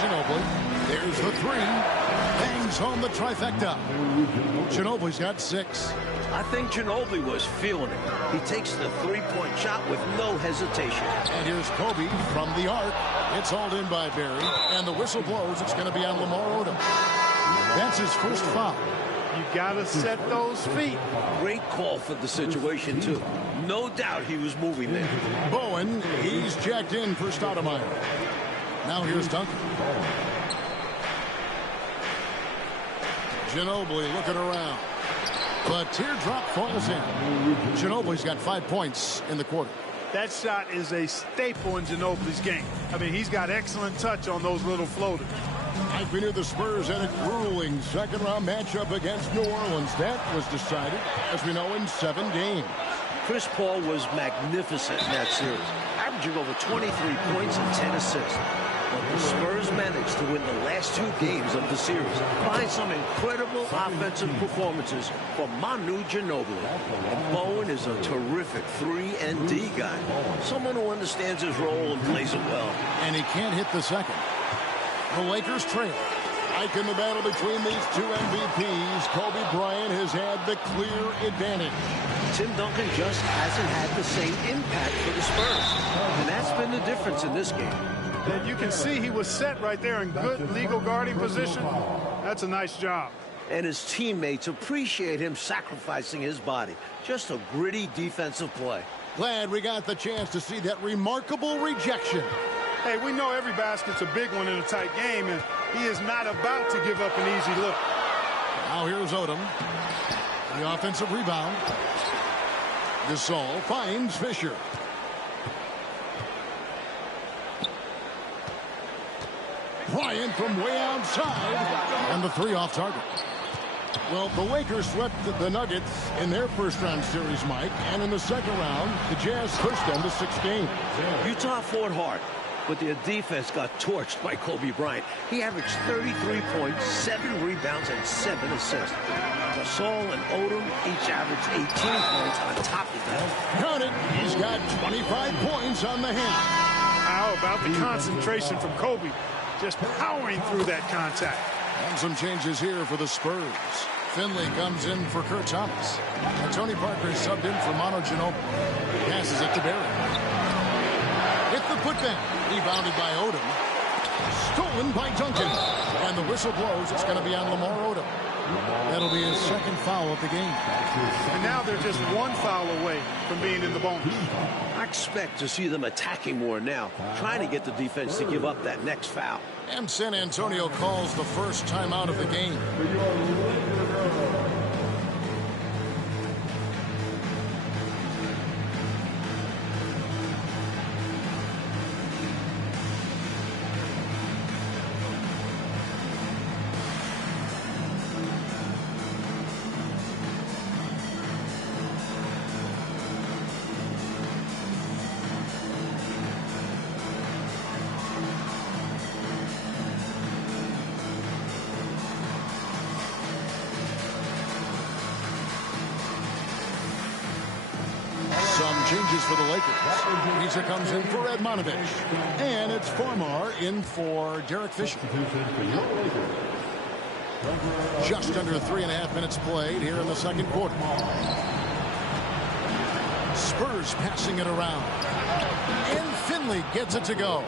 Ginobili. There's the 3. Bangs home the trifecta. Ginobili's got 6. I think Ginobili was feeling it. He takes the 3-point shot with no hesitation. And here's Kobe from the arc. It's hauled in by Barry. And the whistle blows. It's going to be on Lamar Odom. That's his first foul. You got to set those feet. Great call for the situation, too. No doubt he was moving there. Bowen, he's checked in for Stoudemire. Now here's Duncan. Ginobili looking around. But teardrop falls in. Ginobili's got 5 points in the quarter. That shot is a staple in Ginobili's game. I mean, he's got excellent touch on those little floaters. I've been here. The Spurs had a grueling second-round matchup against New Orleans. That was decided, as we know, in 7 games. Chris Paul was magnificent in that series, averaging over 23 points and 10 assists. But the Spurs managed to win the last 2 games of the series behind some incredible offensive performances from Manu Ginobili. And Bowen is a terrific 3-and-D guy, someone who understands his role and plays it well. And he can't hit the second. The Lakers trail. Like in the battle between these 2 MVPs, Kobe Bryant has had the clear advantage. Tim Duncan just hasn't had the same impact for the Spurs. And that's been the difference in this game. And you can see he was set right there in good legal guarding position. That's a nice job. And his teammates appreciate him sacrificing his body. Just a gritty defensive play. Glad we got the chance to see that remarkable rejection. Hey, we know every basket's a big one in a tight game, and he is not about to give up an easy look. Now here's Odom. The offensive rebound. Gasol finds Fisher. Bryant from way outside. And the three off target. Well, the Lakers swept the Nuggets in their first-round series, Mike. And in the second round, the Jazz pushed them to 6 games. Utah fought hard, but their defense got torched by Kobe Bryant. He averaged 33 points, 7 rebounds, and 7 assists. Gasol and Odom each averaged 18 points on top of that. Count it. He's got 25 points on the hand. How about the concentration from Kobe? Just powering through that contact. And some changes here for the Spurs. Finley comes in for Kurt Thomas. And Tony Parker is subbed in for Manu Ginobili. Passes it to Barry. Hit the putback. Rebounded by Odom. Stolen by Duncan. And the whistle blows. It's going to be on Lamar Odom. That'll be his second foul of the game. And now they're just one foul away from being in the bonus. I expect to see them attacking more now, trying to get the defense to give up that next foul. And San Antonio calls the first timeout of the game. Some changes for the Lakers. Risa comes in for Edmanovich. And it's Farmar in for Derek Fisher. Just under 3.5 minutes played here in the second quarter. Spurs passing it around. And Finley gets it to go.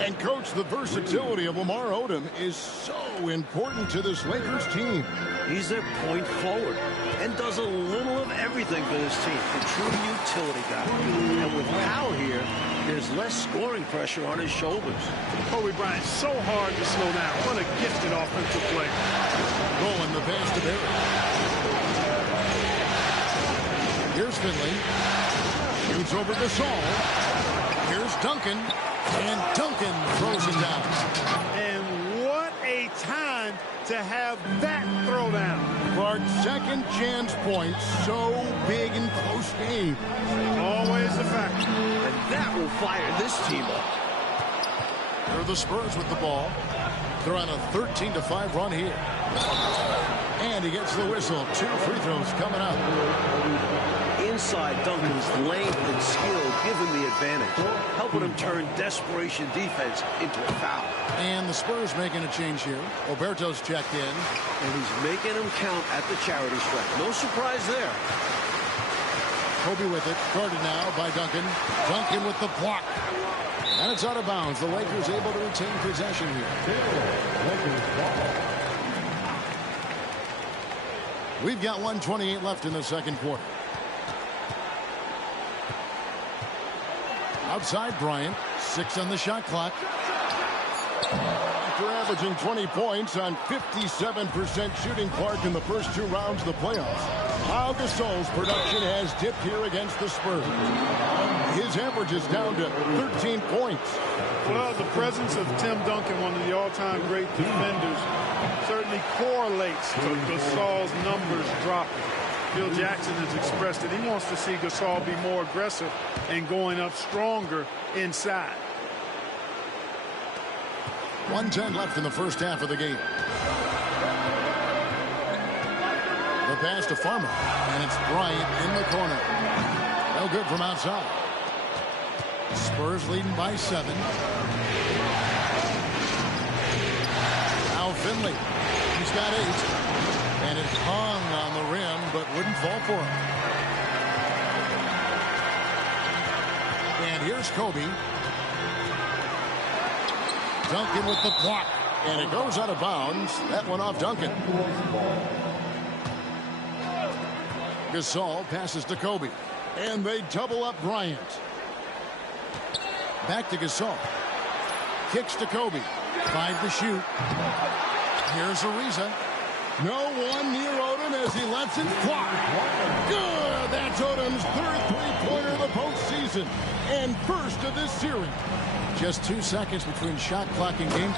And, Coach, the versatility of Lamar Odom is so important to this Lakers team. He's their point forward and does a little of everything for this team. A true utility guy. And with Powell here, there's less scoring pressure on his shoulders. Kobe Bryant, so hard to slow down. What a gifted offensive player. Rolling the pass to Barry. Here's Finley. Shoots over Gasol. Here's Duncan. And Duncan throws it down. And what a time to have that throwdown. Clark's second chance point, so big in close game. Always a factor. And that will fire this team up. They're the Spurs with the ball. They're on a 13-5 run here. And he gets the whistle. 2 free throws coming up. Inside, Duncan's length and skill give him the advantage, helping him turn desperation defense into a foul. And the Spurs making a change here. Oberto's checked in. And he's making him count at the charity stripe. No surprise there. Kobe with it. Guarded now by Duncan. Duncan with the block. And it's out of bounds. The Lakers able to retain possession here. We've got 1:28 left in the second quarter. Outside Bryant. 6 on the shot clock. After averaging 20 points on 57% shooting, Clark, in the first 2 rounds of the playoffs, Pau Gasol's production has dipped here against the Spurs. His average is down to 13 points. Well, the presence of Tim Duncan, one of the all-time great defenders, certainly correlates to Gasol's numbers dropping. Phil Jackson has expressed that he wants to see Gasol be more aggressive and going up stronger inside. 1:10 left in the first half of the game. The pass to Farmer, and it's Bryant in the corner. No good from outside. Spurs leading by 7. Now Finley. He's got 8. And it hung on the rim, but wouldn't fall for him. And here's Kobe. Duncan with the block. And it goes out of bounds. That one off Duncan. Gasol passes to Kobe. And they double up Bryant. Back to Gasol. Kicks to Kobe. 5 to shoot. Here's Ariza. No one near Odom as he lets it fly. Good! That's Odom's third three-pointer of the postseason. And first of this series. Just 2 seconds between shot clock and game.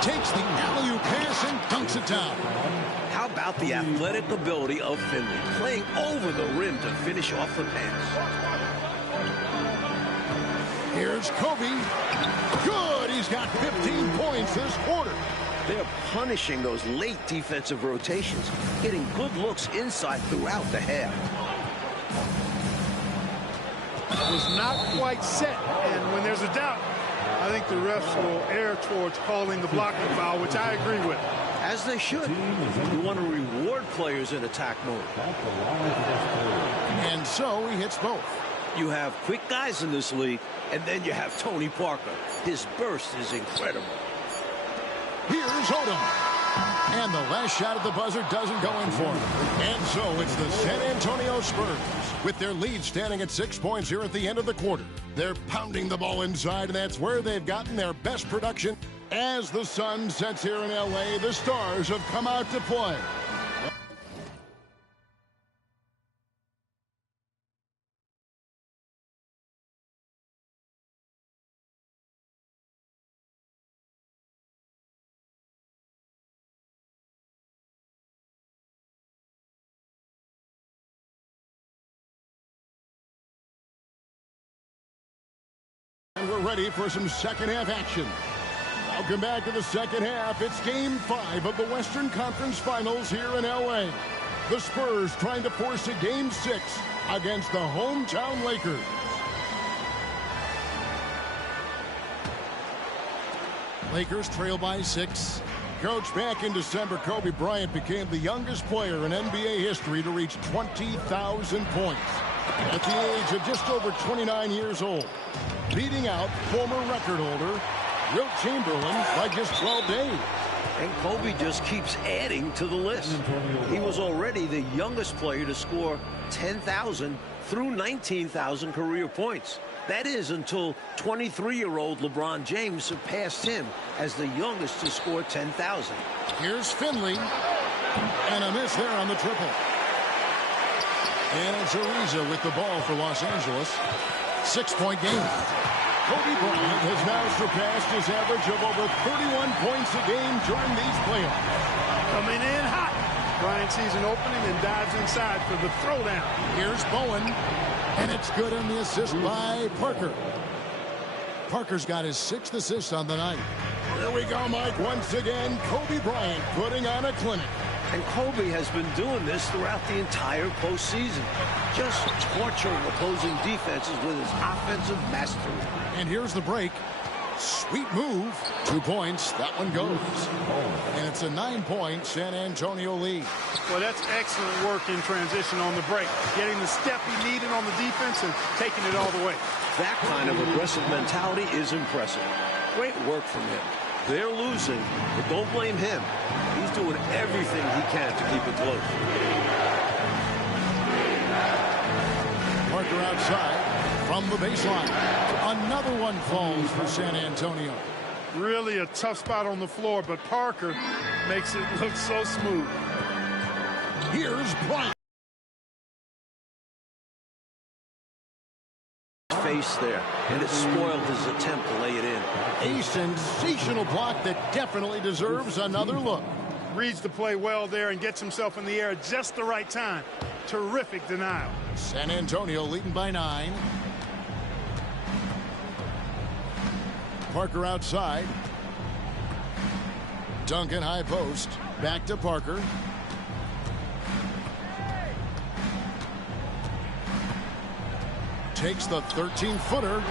Takes the alley-oop pass and dunks it down. How about the athletic ability of Finley, playing over the rim to finish off the pass? Here's Kobe. Good! He's got 15 points this quarter. They're punishing those late defensive rotations, getting good looks inside throughout the half. It was not quite set, and when there's a doubt, I think the refs will err towards calling the blocking foul, which I agree with. As they should. You want to reward players in attack mode. And so he hits both. You have quick guys in this league, and then you have Tony Parker. His burst is incredible. Here's Odom. And the last shot at the buzzer doesn't go in for him. And so it's the San Antonio Spurs. With their lead standing at 6 points here at the end of the quarter. They're pounding the ball inside, and that's where they've gotten their best production. As the sun sets here in L.A., the Stars have come out to play. And we're ready for some second half action. Welcome back to the second half. It's Game 5 of the Western Conference Finals here in L.A. The Spurs trying to force a Game 6 against the hometown Lakers. Lakers trail by 6. Coach, back in December, Kobe Bryant became the youngest player in NBA history to reach 20,000 points at the age of just over 29 years old, beating out former record holder Wilt Chamberlain by just 12 days. And Kobe just keeps adding to the list. He was already the youngest player to score 10,000 through 19,000 career points. That is until 23-year-old LeBron James surpassed him as the youngest to score 10,000. Here's Finley. And a miss there on the triple. And it's Ariza with the ball for Los Angeles. 6-point game. Kobe Bryant has now surpassed his average of over 31 points a game during these playoffs. Coming in hot. Bryant sees an opening and dives inside for the throwdown. Here's Bowen. And it's good on the assist by Parker. Parker's got his 6th assist on the night. Here we go, Mike. Once again, Kobe Bryant putting on a clinic. And Kobe has been doing this throughout the entire postseason, just torturing opposing defenses with his offensive mastery. And here's the break. Sweet move. 2 points. That one goes. And it's a 9-point San Antonio lead. Well, that's excellent work in transition on the break. Getting the step he needed on the defense and taking it all the way. That kind of aggressive mentality is impressive. Great work from him. They're losing, but don't blame him. He's doing everything he can to keep it close. Parker outside from the baseline. Another one falls for San Antonio. Really a tough spot on the floor, but Parker makes it look so smooth. Here's Bryant. Face there, and it spoiled his attempt to lay it in. A sensational block that definitely deserves another look. Reads the play well there and gets himself in the air at just the right time. Terrific denial. San Antonio leading by 9. Parker outside. Duncan high post. Back to Parker. takes the 13-footer.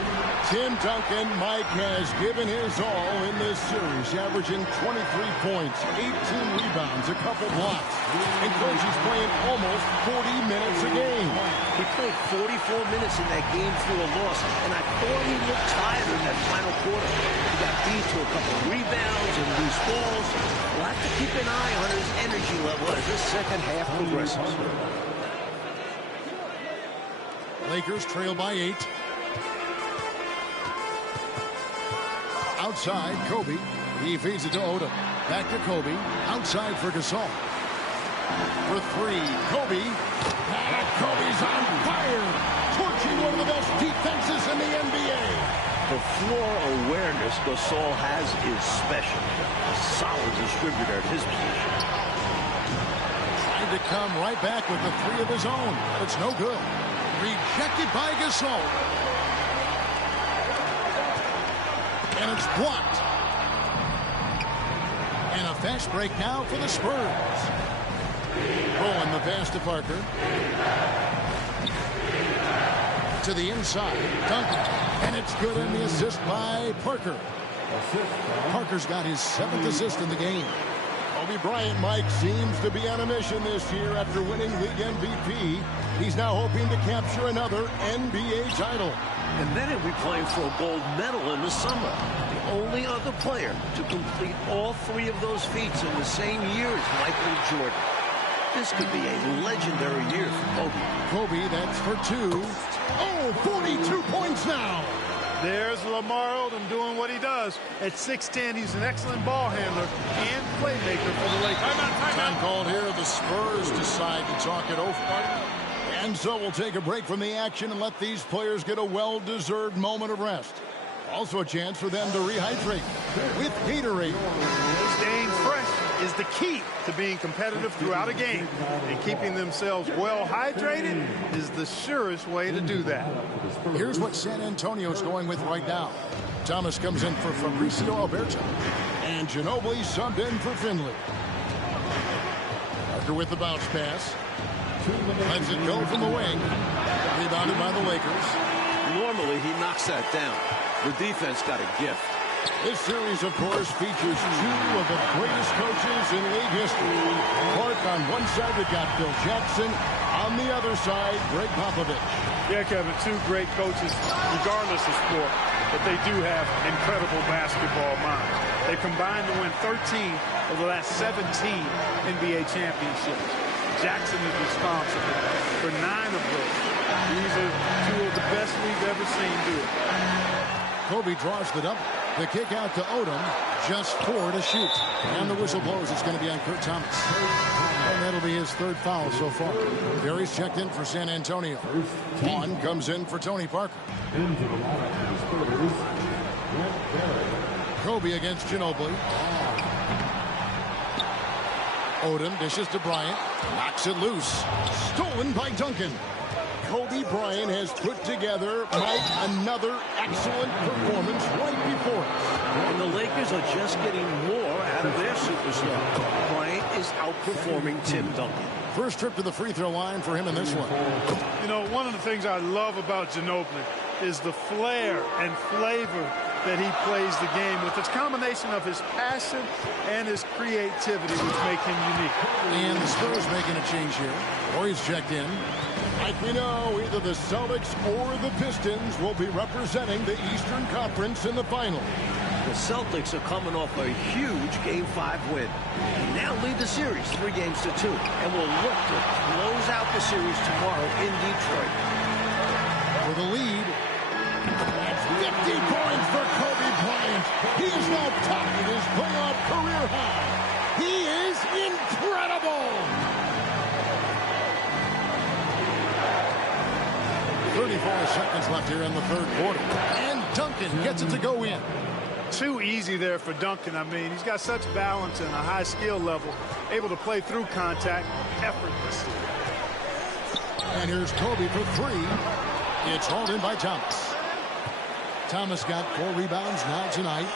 Tim Duncan, Mike, has given his all in this series, averaging 23 points, 18 rebounds, a couple blocks. And Coach, he's playing almost 40 minutes a game. He played 44 minutes in that game through a loss, and I thought he looked tired in that final quarter. He got beat to a couple of rebounds and loose balls. We'll have to keep an eye on his energy level as this second half progresses. Lakers trail by 8. Outside, Kobe. He feeds it to Odom. Back to Kobe. Outside for Gasol. For 3, Kobe. And Kobe's on fire. Torching one of the best defenses in the NBA. The floor awareness Gasol has is special. A solid distributor at his position. Trying to come right back with the 3 of his own. But it's no good. Rejected by Gasol. And it's blocked. And a fast break now for the Spurs. Bowen the pass to Parker. To the inside. Duncan. And it's good in the assist by Parker. Parker's got his 7th assist in the game. Kobe Bryant, Mike, seems to be on a mission this year after winning league MVP. He's now hoping to capture another NBA title. And then he'll be playing for a gold medal in the summer. The only other player to complete all 3 of those feats in the same year as Michael Jordan. This could be a legendary year for Kobe. Kobe, that's for 2. Oh, 42 points now. There's Lamar Odom doing what he does. At 6'10", he's an excellent ball handler and playmaker for the Lakers. Time called here. The Spurs decide to talk it over. And so we'll take a break from the action and let these players get a well-deserved moment of rest. Also a chance for them to rehydrate with Gatorade. Staying fresh is the key to being competitive throughout a game. And keeping themselves well hydrated is the surest way to do that. Here's what San Antonio's going with right now. Thomas comes in for Fabricio Alberto. And Ginobili subbed in for Finley. Parker with the bounce pass. Lets it go from the wing. Rebounded by the Lakers. Normally, he knocks that down. The defense got a gift. This series, of course, features 2 of the greatest coaches in league history. Clark on one side, we've got Phil Jackson. On the other side, Greg Popovich. Yeah, Kevin, 2 great coaches, regardless of sport, but they do have incredible basketball minds. They combined to win 13 of the last 17 NBA championships. Jackson is responsible for 9 of those. These are 2 of the best we've ever seen do it. Kobe draws the double. The kick out to Odom. Just 4 to shoot. And the whistle blows. It's going to be on Kurt Thomas. And that'll be his 3rd foul so far. Barry's checked in for San Antonio. Vaughn comes in for Tony Parker. Kobe against Ginobili. Odom dishes to Bryant. Knocks it loose. Stolen by Duncan. Kobe Bryant has put together, Mike, another excellent performance right before us. And the Lakers are just getting more out of their superstar. Bryant is outperforming Tim Duncan. First trip to the free throw line for him in this one. You know, one of the things I love about Ginobili is the flair and flavor that he plays the game with. It's a combination of his passion and his creativity which make him unique. And the Spurs making a change here. Warriors checked in. Like we know, either the Celtics or the Pistons will be representing the Eastern Conference in the final. The Celtics are coming off a huge Game 5 win. They now lead the series 3-2 and will look to close out the series tomorrow in Detroit. For the lead, that's 50 points for Kobe Bryant. He is now topping his playoff career high. He is incredible. 34 seconds left here in the 3rd quarter. And Duncan gets it to go in. Too easy there for Duncan. I mean, he's got such balance and a high skill level, able to play through contact effortlessly. And here's Kobe for 3. It's hauled in by Thomas. Thomas got 4 rebounds now tonight.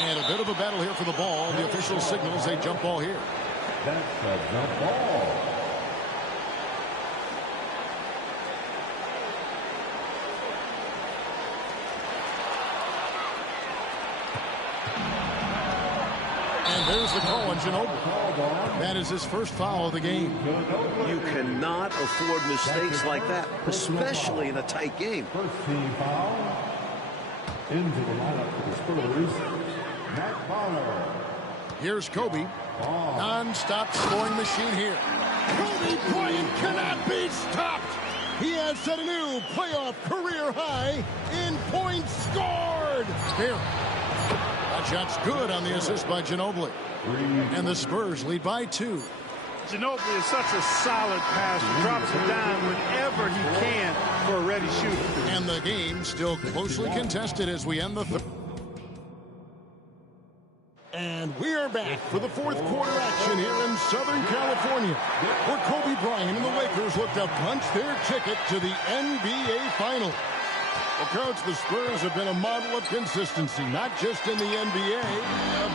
And a bit of a battle here for the ball. The official signals a jump ball here. That's a jump ball. There's the call on Ginobili. That is his first foul of the game. You cannot afford mistakes like that, especially in a tight game. First team foul. Into the lineup for the Spurs, Matt Bonner. Here's Kobe. Non-stop scoring machine here. Kobe Bryant cannot be stopped. He has set a new playoff career high in points scored. Here. That shot's good on the assist by Ginobili. And the Spurs lead by 2. Ginobili is such a solid passer. Drops it down whenever he can for a ready shooter. And the game still closely contested as we end the third. And we are back for the fourth quarter action here in Southern California, where Kobe Bryant and the Lakers look to punch their ticket to the NBA Finals. Well, Coach, the Spurs have been a model of consistency, not just in the NBA,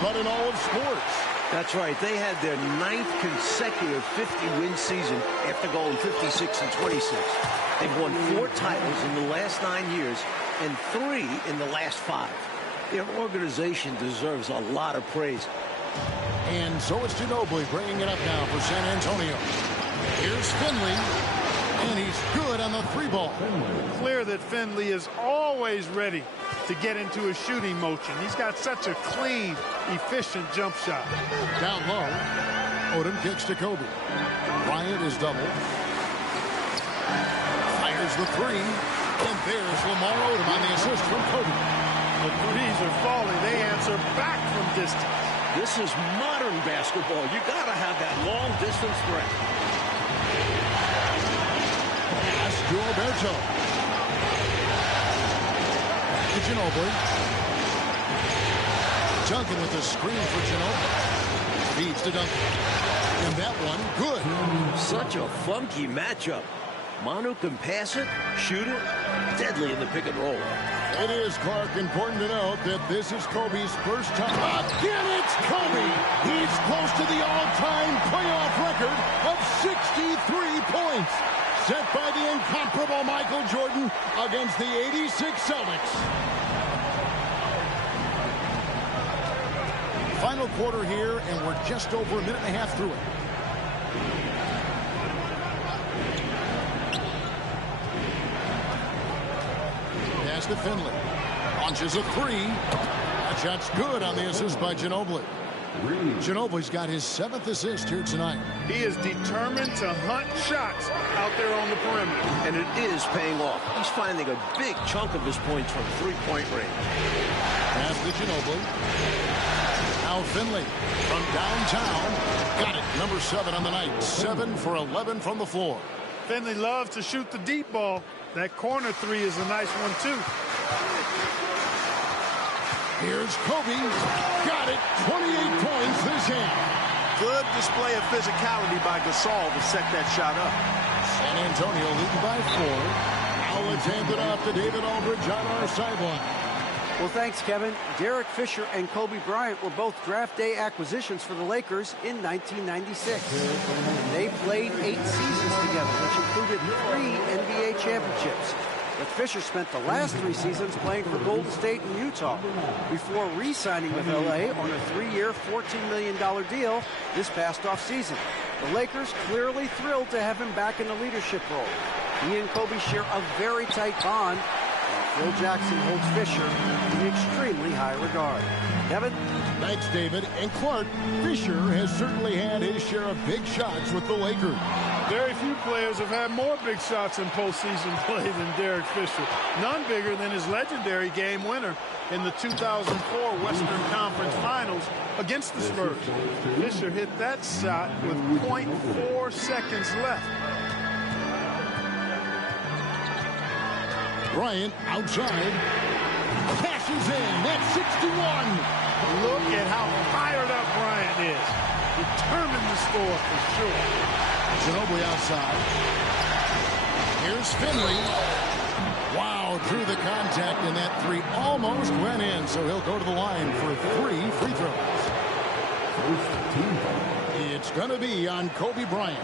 but in all of sports. That's right. They had their 9th consecutive 50-win season after going 56 and 26. They've won 4 titles in the last 9 years and 3 in the last 5. Their organization deserves a lot of praise. And so it's Ginobili bringing it up now for San Antonio. Here's Finley, and he's good on the 3-ball. Clear that Finley is always ready to get into a shooting motion. He's got such a clean, efficient jump shot. Down low, Odom kicks to Kobe. Bryant is double. Fires the 3, and there's Lamar Odom on the assist from Kobe. The threes are falling. They answer back from distance. This is modern basketball. You got to have that long-distance threat. Pass to Alberto. To Ginobili. Duncan with the screen for Ginobili. Feeds to Duncan. And that one, good. Such a funky matchup. Manu can pass it, shoot it, deadly in the pick and roll. It is, Clark, important to note that this is Kobe's first time. Again, it's Kobe. He's close to the all-time playoff record of 63 points, set by the incomparable Michael Jordan against the '86 Celtics. Final quarter here, and we're just over a minute and a half through it. Pass to Finley. Launches a 3. That shot's good on the assist by Ginobili. Ginobili's got his 7th assist here tonight. He is determined to hunt shots out there on the perimeter. And it is paying off. He's finding a big chunk of his points from 3-point range. Pass to Ginobili. Now Finley from downtown. Got it. Number 7 on the night. 7 for 11 from the floor. Finley loves to shoot the deep ball. That corner 3 is a nice one, too. Here's Kobe. Got it. 28 points this half. Good display of physicality by Gasol to set that shot up. San Antonio leading by 4. Now it's handed off to David Aldridge on our sideline. Well, thanks, Kevin. Derek Fisher and Kobe Bryant were both draft day acquisitions for the Lakers in 1996. They played 8 seasons together, which included 3 NBA championships. But Fisher spent the last 3 seasons playing for Golden State and Utah before re-signing with LA on a 3-year, $14 million deal this past offseason. The Lakers clearly thrilled to have him back in the leadership role. He and Kobe share a very tight bond. Phil Jackson holds Fisher in extremely high regard. Kevin? Thanks, David. And Clark, Fisher has certainly had his share of big shots with the Lakers. Very few players have had more big shots in postseason play than Derek Fisher. None bigger than his legendary game winner in the 2004 Western Conference Finals against the Spurs. Fisher hit that shot with 0.4 seconds left. Bryant outside. Passes in. That's 61. Look at how fired up Bryant is. Determined to score for sure. Ginobili outside. Here's Finley. Wow, through the contact, and that 3 almost went in, so he'll go to the line for 3 free throws. It's going to be on Kobe Bryant.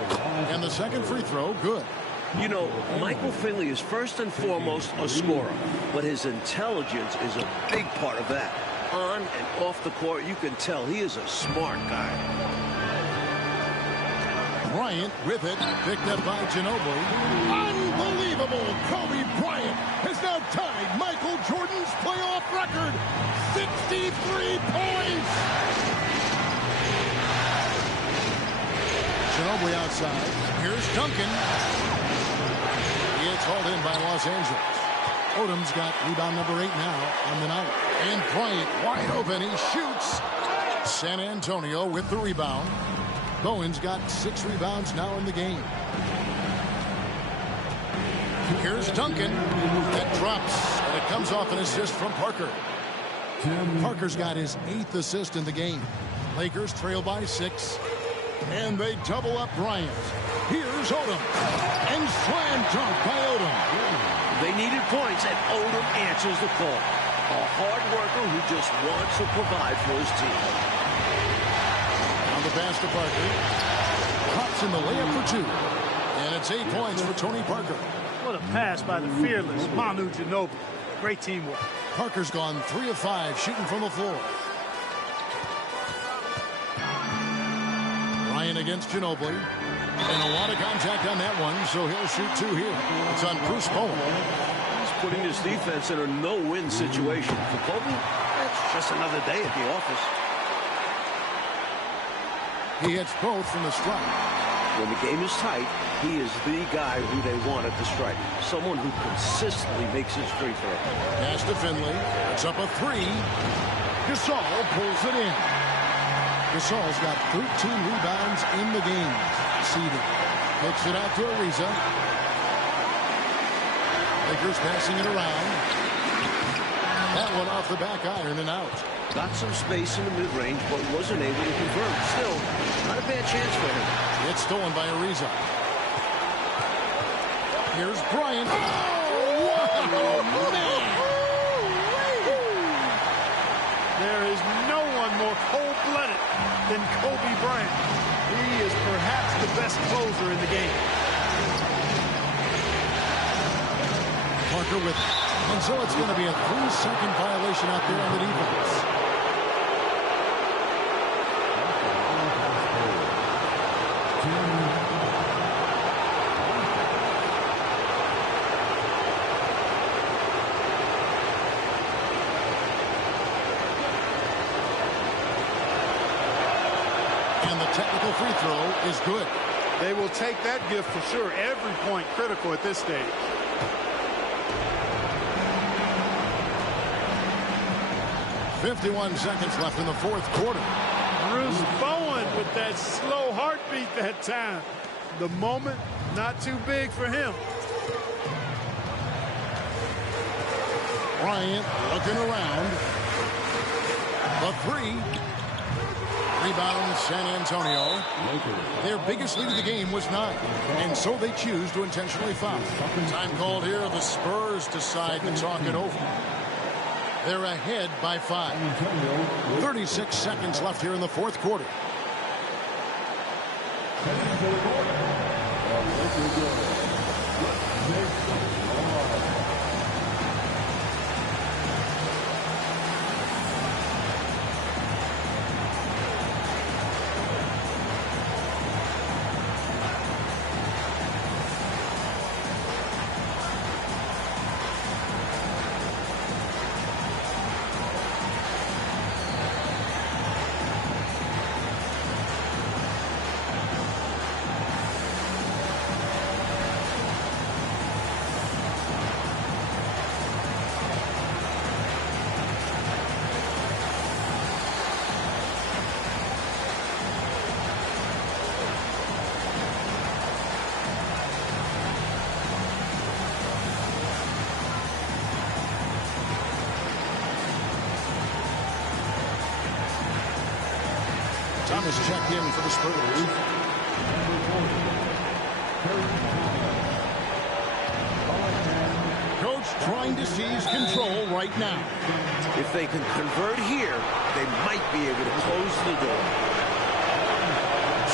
And the second free throw, good. You know, Michael Finley is first and foremost a scorer, but his intelligence is a big part of that. On and off the court, you can tell he is a smart guy. Bryant with it, picked up by Ginobili. Unbelievable! Kobe Bryant has now tied Michael Jordan's playoff record. 63 points! Ginobili outside. Here's Duncan. It's hauled in by Los Angeles. Odom's got rebound number 8 now on the night. And Bryant wide open. He shoots. San Antonio with the rebound. Bowen's got 6 rebounds now in the game. Here's Duncan. That drops. And it comes off an assist from Parker. Parker's got his 8th assist in the game. Lakers trail by 6. And they double up Bryant. Here's Odom. And slam dunk by Odom. They needed points, and Odom answers the call. A hard worker who just wants to provide for his team. On the pass to Parker. Pops in the layup for 2. And it's 8 points for Tony Parker. What a pass by the fearless Manu Ginobili. Great teamwork. Parker's gone 3 of 5 shooting from the floor. Ryan against Ginobili. And a lot of contact on that one, so he'll shoot 2 here. It's on Bruce Bowen. He's putting his defense in a no-win situation. For Kobe, that's just another day at the office. He hits both from the strike. When the game is tight, he is the guy who they want at the strike. Someone who consistently makes his free throw. Pass to Finley. It's up a 3. Gasol pulls it in. Gasol's got 13 rebounds in the game. Seeded. Picks it out to Ariza. Lakers passing it around. That one off the back iron and out. Got some space in the mid-range, but wasn't able to convert. Still, not a bad chance for him. It's stolen by Ariza. Here's Bryant. Oh, wow, man! There is no one more cold-blooded than Kobe Bryant. He is perhaps the best closer in the game. Parker with it. And so it's going to be a 3-second violation out there on the defense. And the technical free throw is good. They will take that gift for sure. Every point critical at this stage. .51 seconds left in the 4th quarter. Bruce Bowen with that slow heartbeat that time. The moment, not too big for him. Bryant looking around. The 3. Rebound San Antonio. Their biggest lead of the game was 9. And so they choose to intentionally foul. Time called here. The Spurs decide to talk it over. They're ahead by 5. 36 seconds left here in the 4th quarter. Thomas checked in for the Spurs. Coach trying to seize control right now. If they can convert here, they might be able to close the door.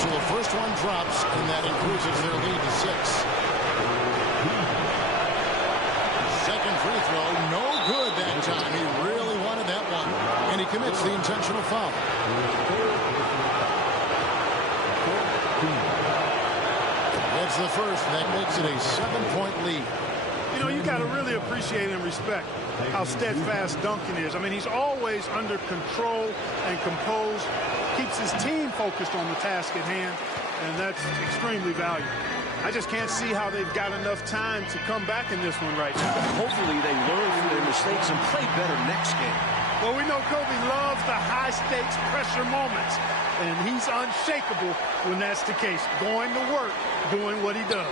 So the first one drops, and that increases their lead to 6. Second free throw, no good that time. He really wanted that one, and he intentional foul. That's the first. That makes it a 7-point lead. You know, you got to really appreciate and respect how steadfast Duncan is. I mean, he's always under control and composed, keeps his team focused on the task at hand, and that's extremely valuable. I just can't see how they've got enough time to come back in this one right now. Hopefully they learn from their mistakes and play better next game. Well, we know Kobe loves the high-stakes pressure moments, and he's unshakable when that's the case, going to work, doing what he does.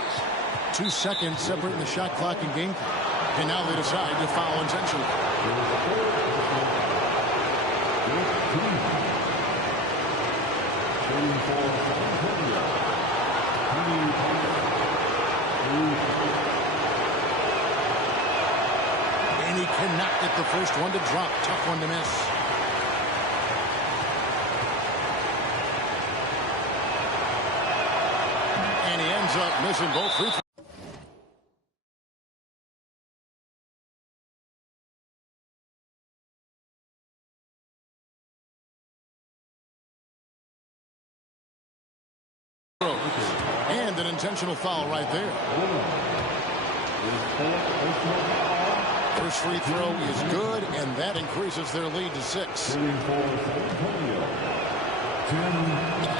2 seconds separating the shot clock and game clock. And now they decide to foul intentionally. And he cannot get the first one to drop. Tough one to miss. And he ends up missing both free throws. And an intentional foul right there. First free throw is good, and that increases their lead to 6.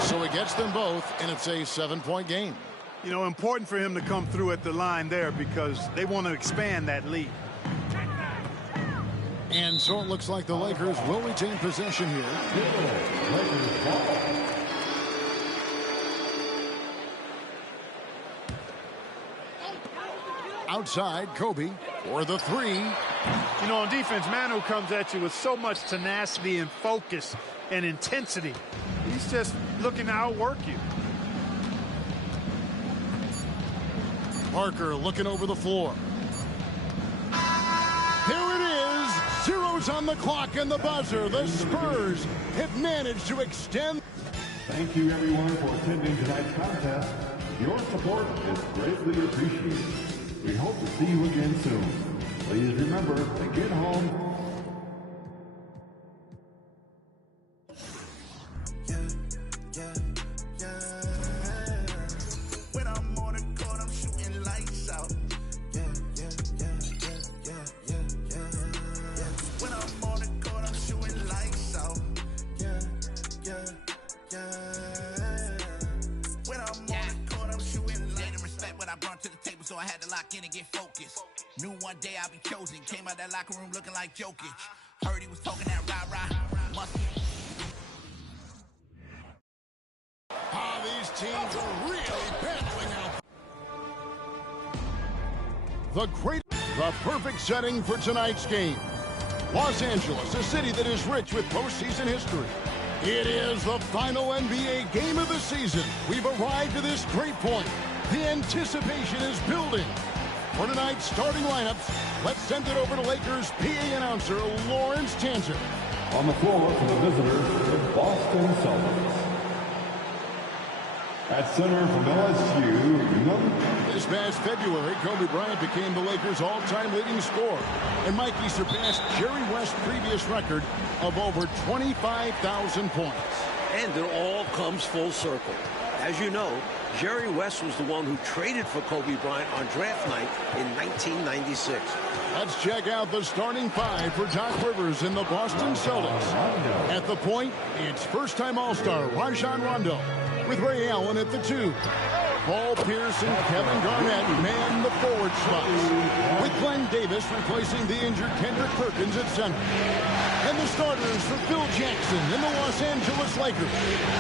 So it gets them both, and it's a 7-point game. You know, important for him to come through at the line there because they want to expand that lead. And so it looks like the Lakers will retain possession here. Outside, Kobe for the 3. You know, on defense, Manu comes at you with so much tenacity and focus and intensity. He's just looking to outwork you. Parker looking over the floor. There it is. Zeros on the clock and the buzzer. The Spurs have managed to extend. Thank you, everyone, for attending tonight's contest. Your support is greatly appreciated. We hope to see you again soon. Please remember to get home. When I'm on the court, I'm shooting lights out. When I'm on the court, I'm shooting lights out. When I'm on the court, I'm shooting lights out. Respect what I brought to the table, so I had to lock in and get focused. Knew one day I'd be chosen. Came out that locker room looking like Jokic. Heard he was talking that rah-rah. These teams are really battling out. The perfect setting for tonight's game. Los Angeles, a city that is rich with postseason history. It is the final NBA game of the season. We've arrived to this great point. The anticipation is building. For tonight's starting lineups, let's send it over to Lakers PA announcer Lawrence Tanzer. On the floor for the visitors, the Boston Celtics. At center from LSU, This past February, Kobe Bryant became the Lakers' all-time leading scorer. And Mikey surpassed Jerry West's previous record of over 25,000 points. And it all comes full circle. As you know, Jerry West was the one who traded for Kobe Bryant on draft night in 1996. Let's check out the starting 5 for Doc Rivers in the Boston Celtics. At the point, it's first-time All-Star Rajon Rondo, with Ray Allen at the 2. Paul Pierce and Kevin Garnett man the forward spots, with Glenn Davis replacing the injured Kendrick Perkins at center. And the starters for Phil Jackson and the Los Angeles Lakers.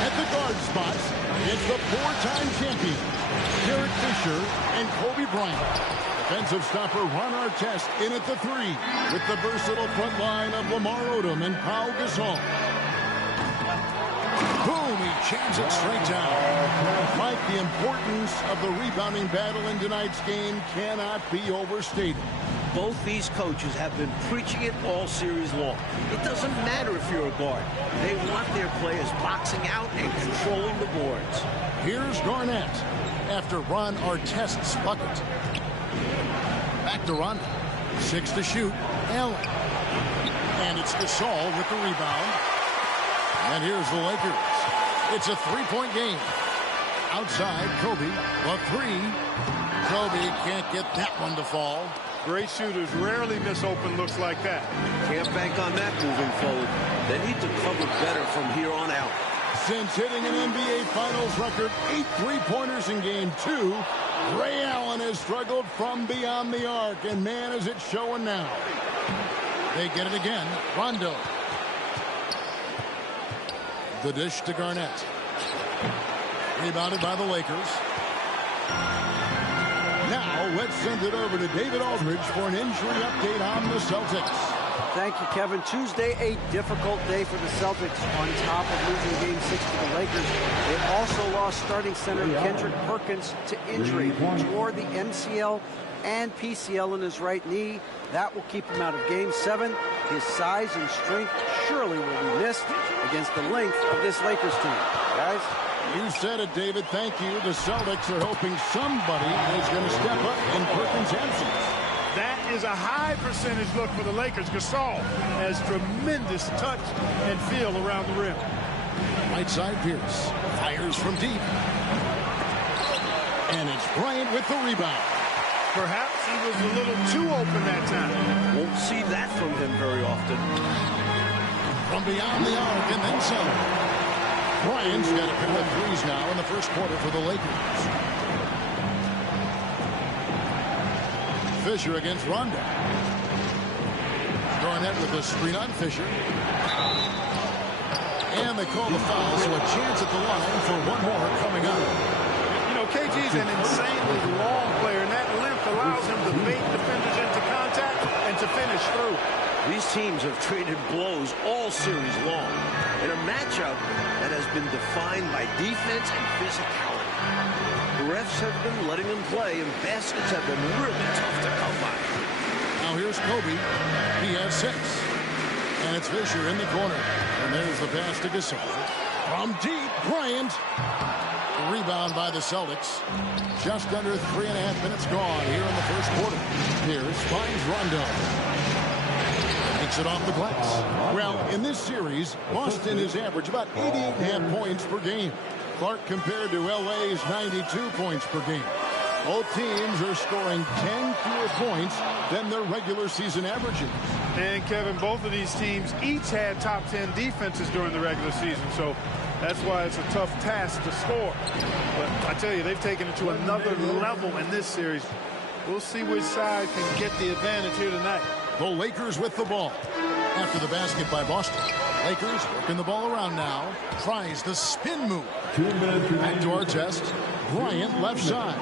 At the guard spots, it's the 4-time champion, Derek Fisher and Kobe Bryant. Defensive stopper Ron Artest in at the 3, with the versatile front line of Lamar Odom and Pau Gasol. Boom, he jams it straight down. Mike, the importance of the rebounding battle in tonight's game cannot be overstated. Both these coaches have been preaching it all series long. It doesn't matter if you're a guard. They want their players boxing out and controlling the boards. Here's Garnett after Ron Artest's bucket. Back to Rondo. 6 to shoot. Allen. And it's Gasol with the rebound. And here's the Lakers. It's a three-point game. Outside, Kobe, the three. Kobe can't get that one to fall. Great shooters rarely miss open looks like that. Can't bank on that moving forward. They need to cover better from here on out. Since hitting an NBA Finals record 8 three-pointers in Game 2, Ray Allen has struggled from beyond the arc, and man, is it showing now. They get it again. Rondo. The dish to Garnett. Rebounded by the Lakers. Now, let's send it over to David Aldridge for an injury update on the Celtics. Thank you, Kevin. Tuesday, a difficult day for the Celtics on top of losing Game 6 to the Lakers. They also lost starting center Kendrick Perkins to injury. He tore the MCL and PCL in his right knee. That will keep him out of Game 7. His size and strength surely will be missed against the length of this Lakers team. Guys? You said it, David. Thank you. The Celtics are hoping somebody is going to step up in Perkins' absence. That is a high percentage look for the Lakers. Gasol has tremendous touch and feel around the rim. Right side, Pierce fires from deep. And it's Bryant with the rebound. Perhaps he was a little too open that time. Won't see that from him very often. From beyond the arc and then some. Bryant's got a pair of threes now in the first quarter for the Lakers. Fisher against Rondo. Garnett with the screen on Fisher. And they call the foul, so a chance at the line for one more coming up. You know, KG's an insanely long player, and that length allows him to bait defenders into contact and to finish through. These teams have traded blows all series long in a matchup that has been defined by defense and physicality. The refs have been letting them play, and baskets have been really tough to come by. Now here's Kobe. He has 6. And it's Fisher in the corner. And there's the pass to Gasol. From deep, Bryant. The rebound by the Celtics. Just under 3.5 minutes gone here in the first quarter. Pierce finds Rondo. Takes it off the glass. Well, in this series, Boston has averaged about 88.5 points per game. Clark compared to LA's 92 points per game. Both teams are scoring 10 fewer points than their regular season averages. And, Kevin, both of these teams each had top 10 defenses during the regular season, so that's why it's a tough task to score. But I tell you, they've taken it to another level in this series. We'll see which side can get the advantage here tonight. The Lakers with the ball. After the basket by Boston. Lakers working the ball around now. Tries the spin move. Back to our test. Bryant left side.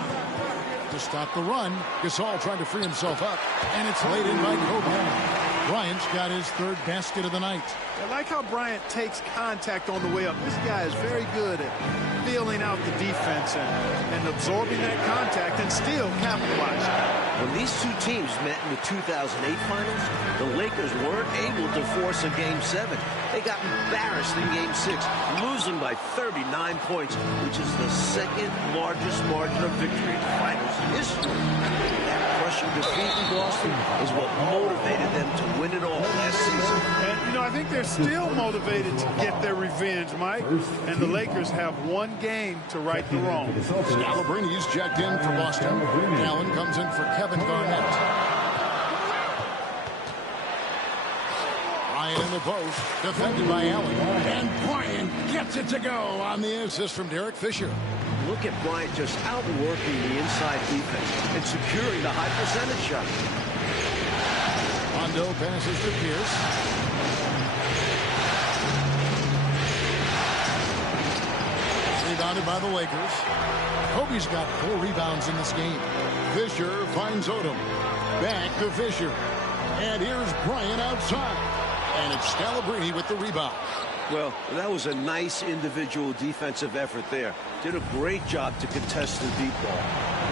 To stop the run, Gasol trying to free himself up. And it's laid in by Kobe. Bryant's got his 3rd basket of the night. I like how Bryant takes contact on the way up. This guy is very good at feeling out the defense and absorbing that contact and still capitalizing. When these two teams met in the 2008 finals, the Lakers weren't able to force a Game 7. They got embarrassed in Game 6, losing by 39 points, which is the 2nd largest margin of victory in finals history. That crushing defeat in Boston is what motivated them to win it all last season. And, you know, I think they're still motivated to get their revenge, Mike. And the Lakers have one game to right the wrong. Scalabrine's checked in for Boston. Allen comes in for Kevin Garnett. Bryant in the post, defended by Allen. And Bryant gets it to go on the assist from Derek Fisher. Look at Bryant just outworking the inside defense and securing the high percentage shot. Rondo passes to Pierce. Rebounded by the Lakers. Kobe's got 4 rebounds in this game. Fisher finds Odom. Back to Fisher. And here's Bryant outside. And it's Scalabrine with the rebound. Well, that was a nice individual defensive effort there. Did a great job to contest the deep ball.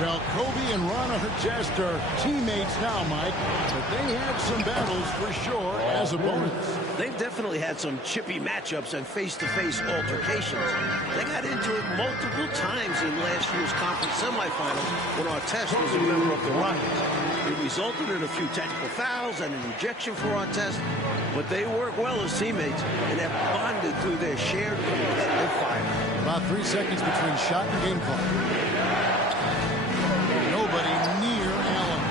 Well, Kobe and Ron Artest are teammates now, Mike, but they had some battles for sure as opponents. They've definitely had some chippy matchups and face-to-face altercations. They got into it multiple times in last year's conference semifinals when Artest was a member of the Rockets. It resulted in a few technical fouls and an ejection for Artest, but they work well as teammates and have responded to their shared competitive fire. About 3 seconds between shot and game clock. Nobody near Allen.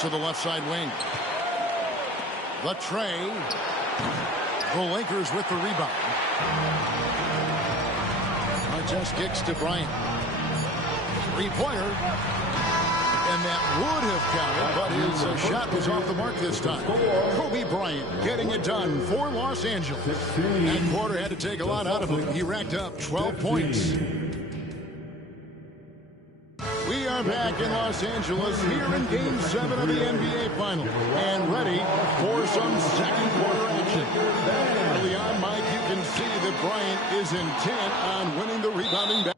To the left side wing. The tray. The Lakers with the rebound. Just kicks to Bryant. Three-pointer. And that would have counted, but his shot was off the mark this time. Kobe Bryant getting it done for Los Angeles. That quarter had to take a lot out of him. He racked up 12 points. We are back in Los Angeles here in Game 7 of the NBA Finals and ready for some second quarter action. Early on, Mike, you can see that Bryant is intent on winning the rebounding battle.